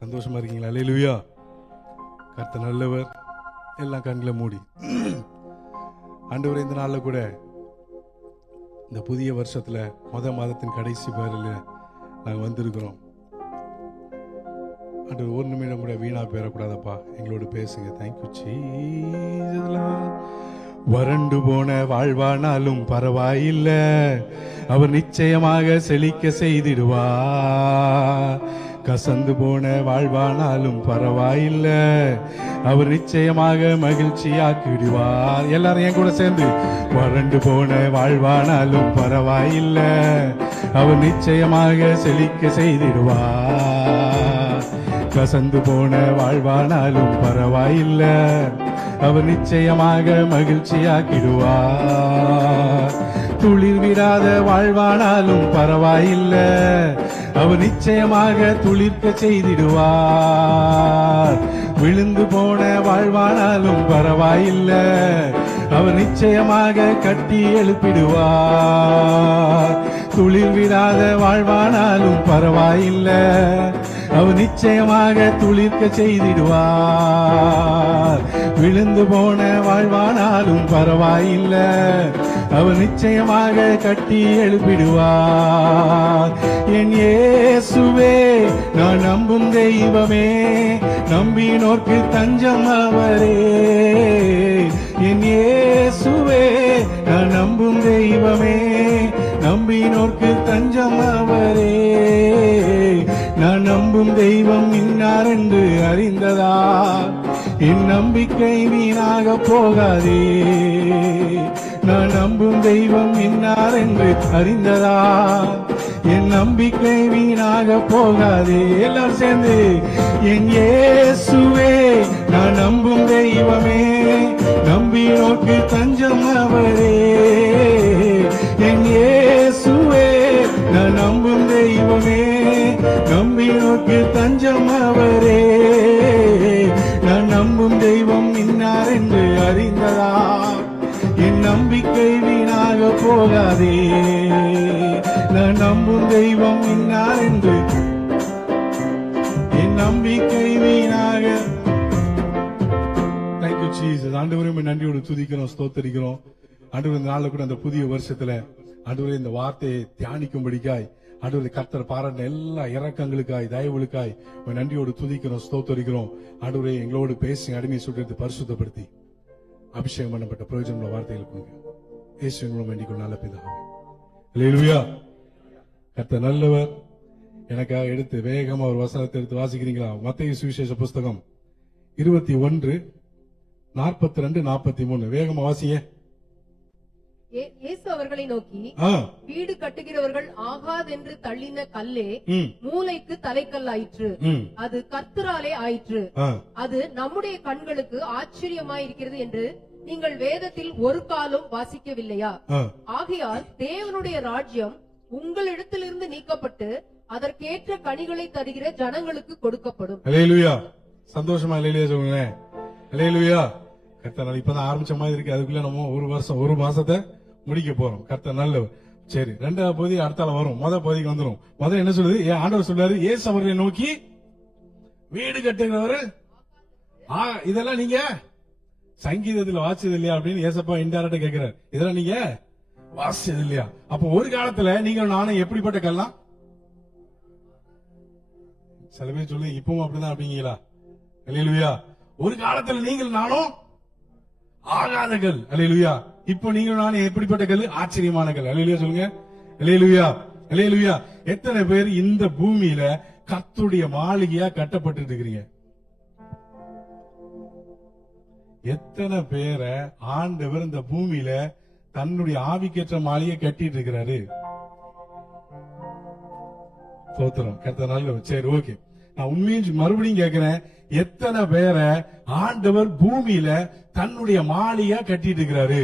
சந்தோஷமா இருக்கீங்களா? அல்லேலூயா. கர்த்தர் நல்லவர். எல்லாம் கண்களை மூடி. ஆண்டவரே, இந்த நாள்ல கூட இந்த புதிய வருஷத்துல மாதத்தின் கடைசி பேரில் நாங்கள் வந்திருக்கிறோம். ஆண்டவர், ஒரு நிமிடம் கூட வீணா பெறக்கூடாதப்பா, எங்களோடு பேசுங்க. Thank you Jesus. வறண்டு போன வாழ்வானாலும் பரவாயில்ல, அவர் நிச்சயமாக செழிக்க செய்திடுவார். கசந்து போன வாழ்வானாலும் பரவாயில்ல, அவர் நிச்சயமாக மகிழ்ச்சியாக்கிடுவார். எல்லாரும் என் கூட சேர்ந்து, வறண்டு போன வாழ்வானாலும் பரவாயில்ல, அவர் நிச்சயமாக செழிக்க செய்திடுவார். கசந்து போன வாழ்வானாலும் பரவாயில்ல, அவர் நிச்சயமாக மகிழ்ச்சியாக்கிடுவார். துளிர் விடாத வாழ்வானாலும் பரவாயில்ல, அவர் நிச்சயமாக துளிர்க்க செய்திடுவார். விழுந்து போன வாழ்வானாலும் பரவாயில்ல, அவர் நிச்சயமாக கட்டி எழுப்பிடுவார். துளிர் விடாத வாழ்வானாலும் பரவாயில்ல, அவர் நிச்சயமாக துளிர்க்க செய்திடுவார். விழுந்து போன வாழ்வானாலும் பரவாயில்ல, அவர் நிச்சயமாக கட்டி எழுப்பிடுவார். என் இயேசுவே, நான் நம்பும் தெய்வமே, நம்பினோர்க்கு தஞ்சம் அவரே. என் இயேசுவே, நான் நம்பும் தெய்வமே, நம்பினோர்க்கு தஞ்சம் அவரே. நான் நம்பும் தெய்வம் இன்னார் என்று அறிந்ததா, என் நம்பிக்கை வீணாக போகாதே. நான் நம்பும் தெய்வம் இன்னார் என்று அறிந்ததா, என் நம்பிக்கை வீணாக போகாதே. எல்லாரும் சேர்ந்து, என் இயேசுவே, நான் நம்பும் தெய்வமே, நம்பினோர்க்கு தஞ்சம் அவரே. என் இயேசுவே, நான் நம்பும் தெய்வமே, நம்பினோர்க்கு தஞ்சம் அவரே. நான் நம்பும் தெய்வம் இன்னார் என்று அறிந்ததா, என் நம்பிக்கை வீணாக போகாதே. நான் நம்பும் தெய்வம் இன்னார் என்று, என் நம்பிக்கை வீணாக. Thank you Jesus. ஆண்டவரே, நன்றியோடு துதிக்கிறோம், ஸ்தோத்தரிக்கிறோம். ஆண்டவர், இந்த நாள்ல கூட அந்த புதிய வருஷத்துல ஆண்டவரே இந்த வார்த்தையை தியானிக்கும்படிக்காய் ஆண்டவரே கர்த்தர் பாராட்ட எல்லா இரக்கங்களுக்காய் தயவுகளுக்காய் நன்றியோடு துதிக்கிறோம், ஸ்தோத்தரிக்கிறோம். ஆண்டவரே, எங்களோடு பேசி அடிமை சுட்டு பரிசுத்தப்படுத்தி அபிஷேகம் பண்ணப்பட்ட பிரயோஜனமுள்ள வார்த்தைகள் கொடுங்க. இயேசுவின் வேண்டிக் கொள்ள நல்ல பிதாவே. அல்லேலூயா. கர்த்தர் நல்லவர். எனக்காக எடுத்து வேகமா ஒரு வசனத்தை எடுத்து வாசிக்கிறீங்களா? மத்தேயு சுவிசேஷ புஸ்தகம் 21:42-43. வேகமா வாசிய. இயேசு அவர்களை நோக்கி, வீடு கட்டுகிறவர்கள் ஆகாதென்று தள்ளின கல்லே மூலைக்கு தலைக்கல்லாயிற்று. அது கர்த்தராலே ஆயிற்று. அது நம்முடைய கண்களுக்கு ஆச்சரியமாயிருக்கிறது என்று நீங்கள் வேதத்தில் ஒரு காலம் வாசிக்கவில்லையா? ஆகையால் தேவனுடைய ராஜ்யம் உங்களிடத்திலிருந்து நீக்கப்பட்டு அதற்கேற்ற கனிகளை தருகிற ஜனங்களுக்கு கொடுக்கப்படும். அல்லேலூயா. சந்தோஷமா அல்லேலூயா சொல்லுங்களேன். அல்லேலூயா. கர்த்தர் இப்பதான் ஆரம்பிச்ச மாதிரி இருக்கு. அதுக்குள்ள நம்ம ஒரு வருஷம் ஒரு மாசத்தை முடிக்க போறோம். கர்த்தர் நல்லவர். சரி, ரெண்டாவது பகுதி அடுத்தால வரும். முதல் பகுதிக்கு வந்துடும். முதல்ல என்ன சொல்லுது? ஆண்டவர் சொல்றாரு, இயேசு அவர்களை நோக்கி, வீடு கட்டுகிறவர் இதெல்லாம் நீங்க சங்கீதத்தில் வாசிச்சது இல்லையா அப்படின்னு ஏசப்பா இன்டைரக்டா கேட்கிறார். இதெல்லாம் நீங்க வாசிச்சது இல்லையா? அப்ப ஒரு காலத்துல நீங்க நானும் எப்படிப்பட்ட கல்லாம்? சில பேர் சொல்லு, இப்பவும் அப்படிதான் அப்படிங்களா? அல்லேலூயா. ஒரு காலத்துல நீங்கள் நானும் ஆகாத கல். அல்லேலூயா. இப்போ நீங்க நானும் எப்படிப்பட்ட கல்? ஆச்சரியமான கல். அல்லேலூயா சொல்லுங்க. அல்லேலூயா. அல்லேலூயா. எத்தனை பேர் இந்த பூமியில கர்த்தருடைய மாளிகையா கட்டப்பட்டு இருக்கிறீங்க? எத்தனை பேரை ஆண்டவர் இந்த பூமியில தன்னுடைய ஆவிக்கேற்ற மாளிகை கட்டிட்டு இருக்கிறாரு? தோத்திரம். கர்த்தர் நல்லவர். சரி, ஓகே. நான் உண்மையும் மறுபடியும் கேட்கிறேன், எத்தனை பேரை ஆண்டவர் பூமியில தன்னுடைய மாளிகை கட்டிட்டு இருக்கிறாரு?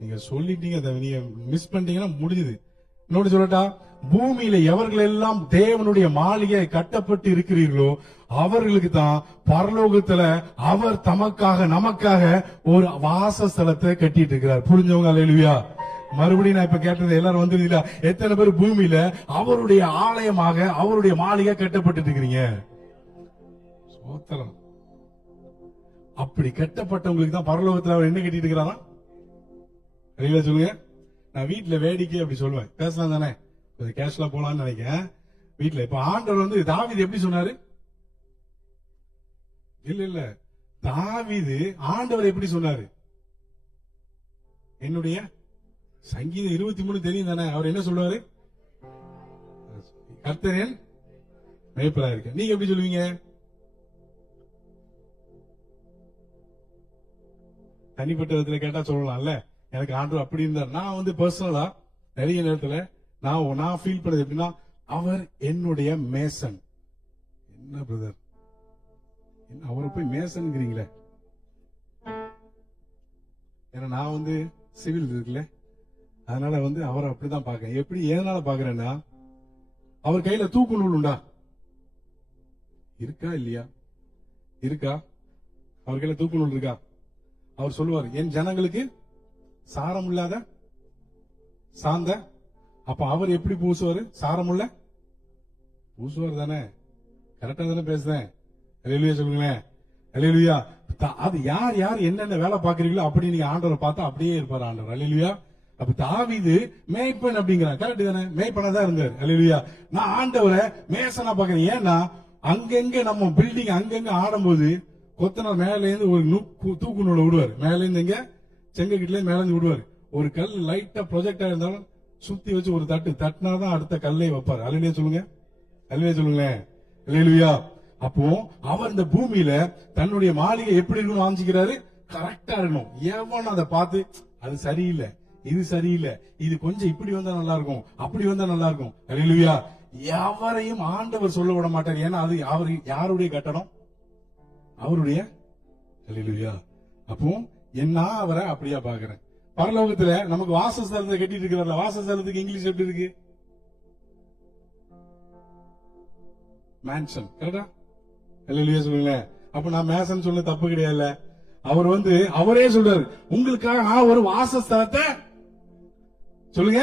நீங்க சொல்லிட்டீங்க, நீங்க மிஸ் பண்ணிட்டீங்கன்னா முடிஞ்சது. இன்னொன்னு சொல்லட்டா, பூமியில எவர்கள் எல்லாம் தேவனுடைய மாளிகை கட்டப்பட்டு இருக்கிறீர்களோ அவர்களுக்கு தான் பரலோகத்துல அவர் தமக்காக நமக்காக ஒரு வாசஸ்தலத்தை கட்டிட்டு இருக்கிறார். புரிஞ்சவங்க அல்லேலூயா. மறுபடியும் நான் இப்ப கேட்டது எல்லாரும் வந்துருந்தீங்களா? எத்தனை பேர் பூமியில அவருடைய ஆலயமாக அவருடைய மாளிகை கட்டப்பட்டு இருக்கிறீங்க? ஸ்தோத்திரம். அப்படி கட்டப்பட்டவங்களுக்கு தான் பரலோகத்துல அவர் என்ன கட்டிட்டு இருக்கிறாரா? சொல்லுங்க. நான் வீட்டுல வேடிக்கை அப்படி சொல்லுவேன், பேசலாம் தானே, கொஞ்சம் கேஷ்ல போலான்னு நினைக்கிறேன். வீட்டுல இப்ப ஆண்டவர் வந்து தாவீது எப்படி சொன்னாரு? இல்ல தாவீது ஆண்டவர் எப்படி சொன்னாரு? என்னுடைய சங்கீதம் 23 தெரியும் தானே, அவர் என்ன சொல்லுவாரு? கர்த்தர் என் மேய்ப்பரா இருக்கு. நீங்க எப்படி சொல்லுவீங்க? தனிப்பட்ட விதத்துல கேட்டா சொல்லலாம்ல, எனக்கு ஆண்டவர் அப்படி இருந்தார். நான் வந்து பர்சனலா நிறைய நேரத்துல நான் ஃபீல் பண்ணது எப்படின்னா, அவர் என்னுடைய மேசன். என்ன பிரதர், அவரை போய் மேசன்ங்கிறீங்களே? ஏன்னா நான் வந்து சிவில் இருக்குல்ல, அதனால வந்து அவரை அப்படிதான் பாக்கிறேன். எப்படி எதனால பாக்குறேன்னா, அவர் கையில தூக்கு நூல் உண்டா? இருக்கா இல்லையா? இருக்கா? அவர் கையில தூக்கு நூல் இருக்கா? அவர் சொல்லுவார், என் ஜனங்களுக்கு சாரம் இல்லாத சாந்த. அப்ப அவர் எப்படி பூசுவாரு? சாரமுள்ள பூசுவார் தானே? கரெக்டா தானே பேசுறேன்? அல்லேலூயா சொல்லுங்களேன். அல்லேலூயா. அது யார் யார் என்னென்ன வேலை பாக்குறீங்களோ அப்படி நீங்க ஆண்டவரை பார்த்தா அப்படியே இருப்பார் ஆண்டவர். அல்லேலூயா. அப்ப தாவீது மேய்ப்பன் அப்படிங்கிறான், கரெக்ட் தானே? மேய்ப்பனா இருந்தார். அல்லேலூயா. நான் ஆண்டவரை மேசனா பாக்குறேன். ஏன்னா அங்கங்க நம்ம பில்டிங் அங்கங்க ஆடும்போது கொத்தனார் மேல இருந்து ஒரு தூக்கு நூலை விடுவார், மேல இருந்து இங்க செங்கக்கிட்ட மேல இருந்து விடுவார். ஒரு கல் லைட்டா ப்ரொஜெக்டா இருந்தாலும் சுத்தி வச்சு ஒரு தட்டுனாதான் அடுத்த கல்லை வைப்பார். அல்லேலூயா சொல்லுங்க. அல்லேலூயா சொல்லுங்களேன். அல்லேலூயா. அப்போ அவர் இந்த பூமியில தன்னுடைய மாளிகை எப்படி இருக்கணும் வாஞ்சிக்கிறாரு? கரெக்டா இருக்கணும். எவன் அதை பார்த்து அது சரியில்லை, இது சரியில்லை, இது கொஞ்சம் இப்படி வந்தா நல்லா இருக்கும், அப்படி வந்தா நல்லா இருக்கும். அல்லேலூயா. எவரையும் ஆண்டவர் சொல்ல விட மாட்டார். ஏன்னா அது அவர் யாருடைய கட்டணம்? அவருடைய. அல்லேலூயா. அப்போ என்ன அவரை அப்படியா பாக்குறேன். பரலோகத்துல நமக்கு வாசஸ்தலத்தை கட்டிட்டு இருக்கிறார். வாசஸ்தலத்துக்கு இங்கிலீஷ் எப்படி இருக்கு? மேன்ஷன். கரெக்டா? அல்லேலூயா சொல்லுங்களேன். அப்ப நான் மேசன் சொல்ல தப்பு கிடையாது. அவர் வந்து அவரே சொல்றாரு, உங்களுக்காக நான் ஒரு வாசஸ்தலத்தை சொல்லுங்க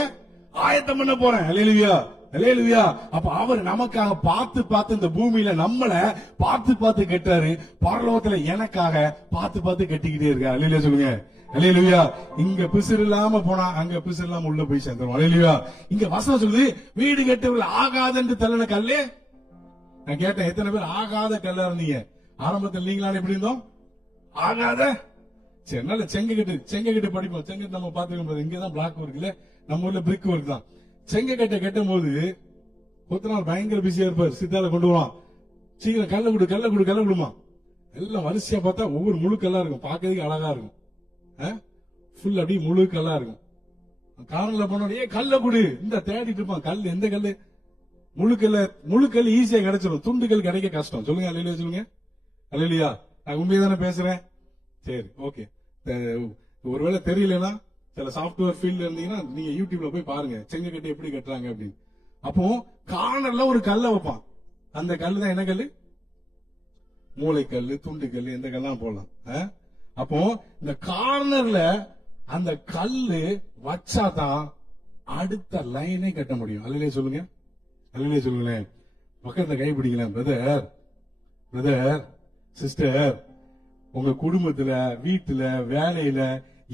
ஆயத்தம் பண்ண போறேன். அல்லேலூயா. அல்லேலூயா. அப்ப அவர் நமக்காக பார்த்து பார்த்து இந்த பூமியில நம்மள பார்த்து பார்த்து கட்டாரு. பரலோகத்துல எனக்காக பார்த்து பார்த்து கட்டிக்கிட்டே இருக்காரு. அல்லேலூயா சொல்லுங்க. அல்லேலூயா. இங்க பிசுறு இல்லாம போனா அங்க பிசுறு இல்லாம உள்ள போய் சேர்ந்துரும். அல்லேலூயா. இங்க வசனம் சொல்லுது, வீடு கட்டவர்கள் ஆகாத என்று தள்ளின கல்லு. நான் கேட்டேன், எத்தனை பேர் ஆகாத கல்லா இருந்தீங்க? ஆரம்பத்தில் நீங்களான எப்படி இருந்தோம்? ஆகாத. சரி, நல்ல செங்கக்கட்டு படிப்போம். செங்கட்டு நம்ம பாத்துக்கணும். இங்கதான் பிளாக் ஒர்க் இல்ல, நம்ம ஊர்ல பிரிக் ஒர்க் தான். செங்கக்கட்டை கட்டும் போது கொத்தனார் பயங்கர பிஸியா இருப்பார். சித்தால கொண்டு வருவான், சீக்கிரம் கல்ல கொடுமா. எல்லாம் வரிசையா பார்த்தா ஒவ்வொரு முழு கல்லா இருக்கும், பாக்கிறதுக்கு அழகா இருக்கும். ஃபுல் அப்படியே முழு கல்லா இருக்கும். காரணம்ல போனோம், கல்ல குடு இந்த தேடிட்டு இருப்பான். கல் எந்த கல்லு? முழு கல் ஈஸியா கிடைச்சிடும், துண்டுகள் கிடைக்க கஷ்டம். சொல்லுங்க. அல்லேலூயா சொல்லுங்க. அல்லேலூயா. நான் உண்மையை தானே பேசுறேன். சரி, ஓகே. ஒருவேளை தெரியலன்னா சில சாப்ட்வேர் ஃபீல்ட்ல இருந்தீங்கன்னா நீங்க யூடியூப்ல போய் பாருங்க, செங்கக்கட்டை எப்படி கட்டுறாங்க அப்படின்னு. அப்போ கார்னர்ல ஒரு கல்லை வைப்பான். அந்த கல்லு தான் என்ன கல்லு? மூளைக்கல்லு, துண்டுக்கல்லு, எந்த கல்லாம் போடலாம். அப்போ இந்த கார்னர்ல அந்த கல்லு வச்சாதான் அடுத்த லைனே கட்ட முடியும். அல்லேலூயா சொல்லுங்க. அல்லேலூயா சொல்லுங்களேன். பக்கத்துல கை பிடிக்கலாம். பிரதர் சிஸ்டர், உங்க குடும்பத்துல, வீட்டுல, வேலையில,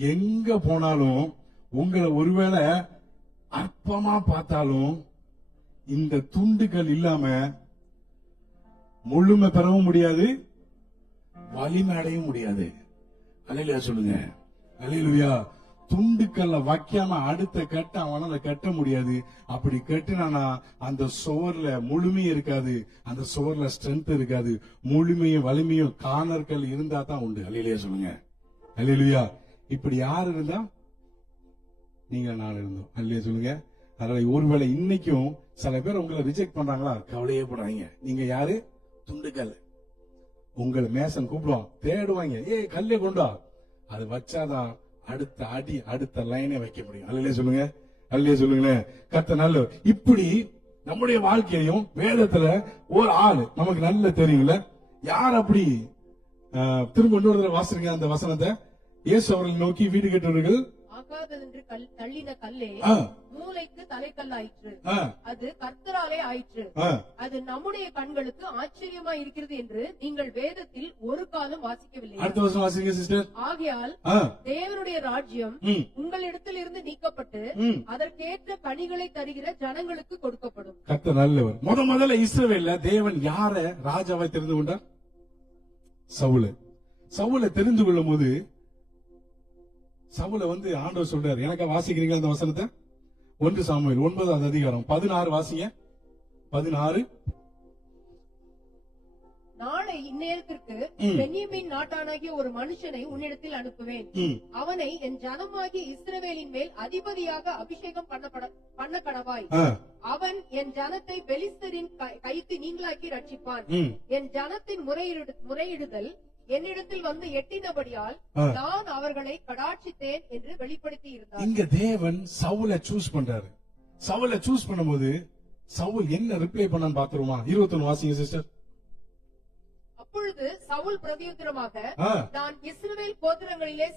எங்க போனாலும் உங்களை ஒருவேளை அற்பமா பார்த்தாலும் இந்த துண்டுகள் இல்லாம முழுமை பெறவும் முடியாது, வலிமை அடையவும் முடியாது. அல்லேலூயா சொல்லுங்க. அல்லேலூயா. துண்டுக்கல்ல வைக்காம அடுத்த கட்ட அவனால கட்ட முடியாது. அப்படி கட்டினா அந்த சுவர்ல முழுமையும் இருக்காது, அந்த சுவர்ல ஸ்ட்ரென்த் இருக்காது. முழுமையும் வலிமையும் காணர்கள் இருந்தா தான் உண்டு. அல்லேலூயா சொல்லுங்க. அல்லேலூயா. இப்படி யார் இருந்தா? நீங்க நான் இருந்தோம். அல்லேலூயா சொல்லுங்க. அதனால ஒருவேளை இன்னைக்கும் சில பேர் உங்களை ரிஜெக்ட் பண்றாங்களா, கவலையே போடாதீங்க. நீங்க யாரு? துண்டுக்கல். உங்களை மேசன் கூப்பிடுவான், தேடுவாங்க, கல்லே கொண்டா. அது வச்சாதான் அடுத்த அடி, அடுத்த லைனே வைக்க முடியும். அல்லேலூயா சொல்லுங்க. அல்லேலூயா சொல்லுங்களேன். கர்த்தர் நல்லவர். இப்படி நம்முடைய வாழ்க்கையிலும் வேதத்துல ஒரு ஆள் நமக்கு நல்ல தெரியும்ல, யார் அப்படி? திரும்ப இன்னொரு வாசிங்க அந்த வசனத்தை. இயேசு அவர்களை நோக்கி, வீடு கட்டுவர்கள் ஆகாதென்று தள்ளின கல்லே ஆ, மூலைக்கு தலைக்கல்லாயிற்று. ஆ, அது கர்த்தராலே ஆயிற்று. ஆ. அது நம்முடைய கண்களுக்கு ஆச்சரியமா இருக்கிறது என்று நீங்கள் வேதத்தில் ஒரு காலம் வாசிக்கவில்லை. அடுத்த வருஷம் வாசிங்க சிஸ்டர். ஆகையால் ஆ, தேவனுடைய ராஜ்யம் ம், உங்களிடத்தில் இருந்து நீக்கப்பட்டு ம். அதற்கேற்ற கனிகளை தருகிற ஜனங்களுக்கு கொடுக்கப்படும். கர்த்தர் நல்லவர். முதல்ல இஸ்ரவேல்ல தேவன் யார ராஜாவை தெரிந்து கொண்டார்? சவுலை தெரிந்து கொள்ளும் போது சவுலை ஆண்டவர் சொல்றாரு, எனக்கா வாசிக்கிறீங்க அந்த வசனத்தை? 1 சாமுவேல் 9வது அதிகாரம் 16 வாசிங்க. 16. நாளை இந்நேரத்திற்கு பென்யமீன் நாட்டானாகிய ஒரு மனுஷனை உன்னிடத்தில் அனுப்புவேன். ம், அவனை என் ஜனமாகிய இஸ்ரவேலின் மேல் அதிபதியாக அபிஷேகம் பண்ண கடவாய். ஆ, அவன் என் ஜனத்தை பெலிஸ்தரின் கைக்கு நீங்களாக்கி ரட்சிப்பான். ம். என் ஜனத்தின் முறையிடுதல் என்னிடத்தில் வந்து எட்டினபடியால் ஆ. நான் அவர்களை கடாட்சித்தேன் என்று வெளிப்படுத்தி இருந்தார். இங்க தேவன் சவுலை சூஸ் பண்றாரு. சவுலை சூஸ் பண்ணும்போது சவுல் என்ன ரிப்ளை பண்ணான்னு பாத்துருமா? 21 வாசிங்க சிஸ்டர். அப்பொழுது சவுல் பிரதியுத்தரமாக, ஆ, நான் இஸ்ரவேல் கோத்திரங்களிலே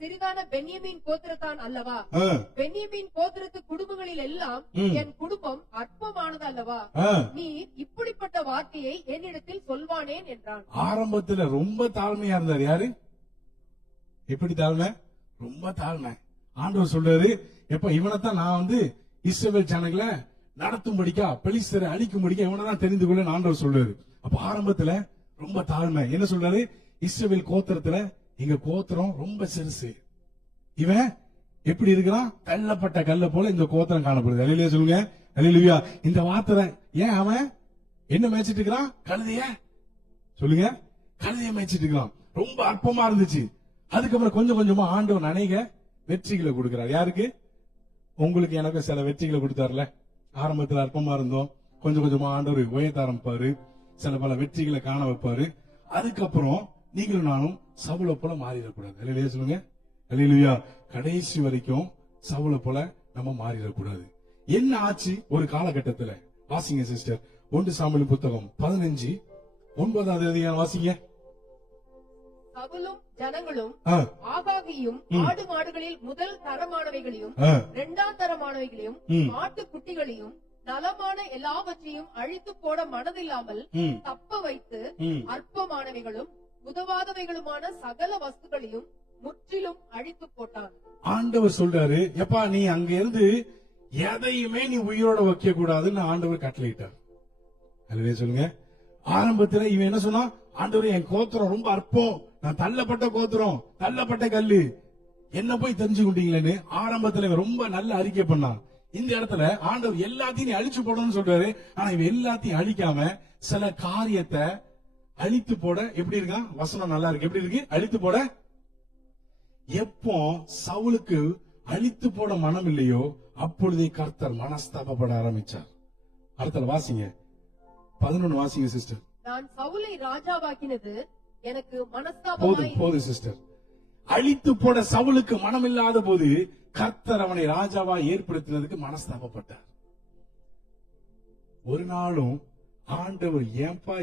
சிறிதான பென்யமீன் கோத்திரத்தான் அல்லவா? ஆ, பென்யமீன் கோத்திரத்து குடும்பங்களில் எல்லாம் என் குடும்பம் அற்பமானது அல்லவா? ஆ. நீ இப்படிப்பட்ட வார்த்தையை என்னிடத்தில் சொல்வானேன் என்றான். ஆரம்பத்துல ரொம்ப தாழ்மையா இருந்தார். யாரு? எப்படி தாழ்மை? ரொம்ப தாழ்மை. ஆண்டவர் சொல்றாரு, எப்ப இவனைத்தான் நான் இஸ்ரவேல் ஜனங்களை நடத்தும்படிக்கா, பெலிஸ்தரை அழிக்கும்படிக்கா இவனைதான் தெரிந்து கொள்ள ஆண்டவர் சொல்றாரு. அப்ப ஆரம்பத்துல ரொம்ப தாழ்மை. என்ன சொல்றாரு? இஸ்ரவேல் கோத்திரத்துல எங்க கோத்திரம் ரொம்ப சிறுசு. இவன் எப்படி இருக்கிறான்? தள்ளப்பட்ட கல்ல போல இந்த கோத்திரம் காணப்படுது. அல்லேலூயா சொல்லுங்க. அல்லேலூயா. இந்த வார்த்தை ஏன் அவன் என்ன மேய்ச்சிட்டு இருக்கிறான்? கழுதைய சொல்லுங்க. கழுதைய மேய்ச்சிட்டு இருக்கிறான். ரொம்ப அற்பமா இருந்துச்சு. அதுக்கப்புறம் கொஞ்சம் கொஞ்சமா ஆண்டவன் அநேக வெற்றிகளை கொடுக்கிறார். யாருக்கு? உங்களுக்கு எனக்கு சில வெற்றிகளை கொடுத்தாருல. ஆரம்பத்துல அற்பமா இருந்தோம், கொஞ்சம் கொஞ்சமா ஆண்டவர் உயர்த்த ஆரம்பிப்பாரு, சில பல வெற்றிகளை காண வைப்பாரு. அதுக்கப்புறம் நீங்களும் நானும் சவுலை போல மாறிடக்கூடாது. அல்லேலூயா சொல்லுங்க. அல்லேலூயா. கடைசி வரைக்கும் சவுலை போல நம்ம மாறிடக்கூடாது. என்ன ஆச்சு ஒரு காலகட்டத்துல? வாசிங்க சிஸ்டர். 1 சாமுவேல் புத்தகம் 15 9வது அதிகாரம் வாசிங்க. சவுலும் ஜனங்களும் ஆ, ஆகாகியும் ஆடு மாடுகளில் முதல் தரமானவைகளையும் ஆ, 2ஆம் தரமானவைகளையும் ம், ஆட்டுக்குட்டிகளையும் நலமான எல்லாவற்றையும் அழித்து போட மனதில்லாமல் ம், தப்ப வைத்து ம். அற்பமானவைகளும் உதவாதவைகளுமான சகல வஸ்துக்களையும் முற்றிலும் அழித்து போட்டான். ஆண்டவர் சொல்றாரு, எப்பா நீ அங்க இருந்து எதையுமே நீ உயிரோட வைக்க கூடாதுன்னு ஆண்டவர் கட்டளையிட்டார். அல்லவே சொல்லுங்க. ஆரம்பத்துல இவன் என்ன சொன்னா? ஆண்டவர் என் கோத்திரம் ரொம்ப அற்பம், நான் தள்ளப்பட்ட கோத்திரம், தள்ளப்பட்ட கல்லு, என்ன போய் தெரிஞ்சு கொண்டீங்களேன்னு ஆரம்பத்துல இவன் ரொம்ப நல்ல அறிக்கை பண்ணான். இந்த இடத்துல ஆண்டவர் எல்லாத்தையும் நீ அழிச்சு போடணும்னு சொல்றாரு. ஆனா இவன் எல்லாத்தையும் அழிக்காம சில காரியத்தை அழித்து போட எப்படி இருக்கான்? வசனம் நல்லா இருக்கு. எப்படி இருக்கு? அழித்து போட. எப்போ சவுலுக்கு அழித்து போட மனம் இல்லையோ அப்பொழுதே கர்த்தர் மனஸ்தாபப்பட ஆரம்பிச்சார். அடுத்த வாசிங்க. 11 வாசிங்க சிஸ்டர். நான் சவுலை ராஜாவாக்கினது எனக்கு போதும் போதும் சிஸ்டர். அழித்து போட சவுலுக்கு மனம் இல்லாத போது கர்த்தர் அவனை ராஜாவா ஏற்படுத்தினதுக்கு மனஸ்தாபப்பட்டார். ஒரு நாளும் ஆண்டவர் ஏன்பா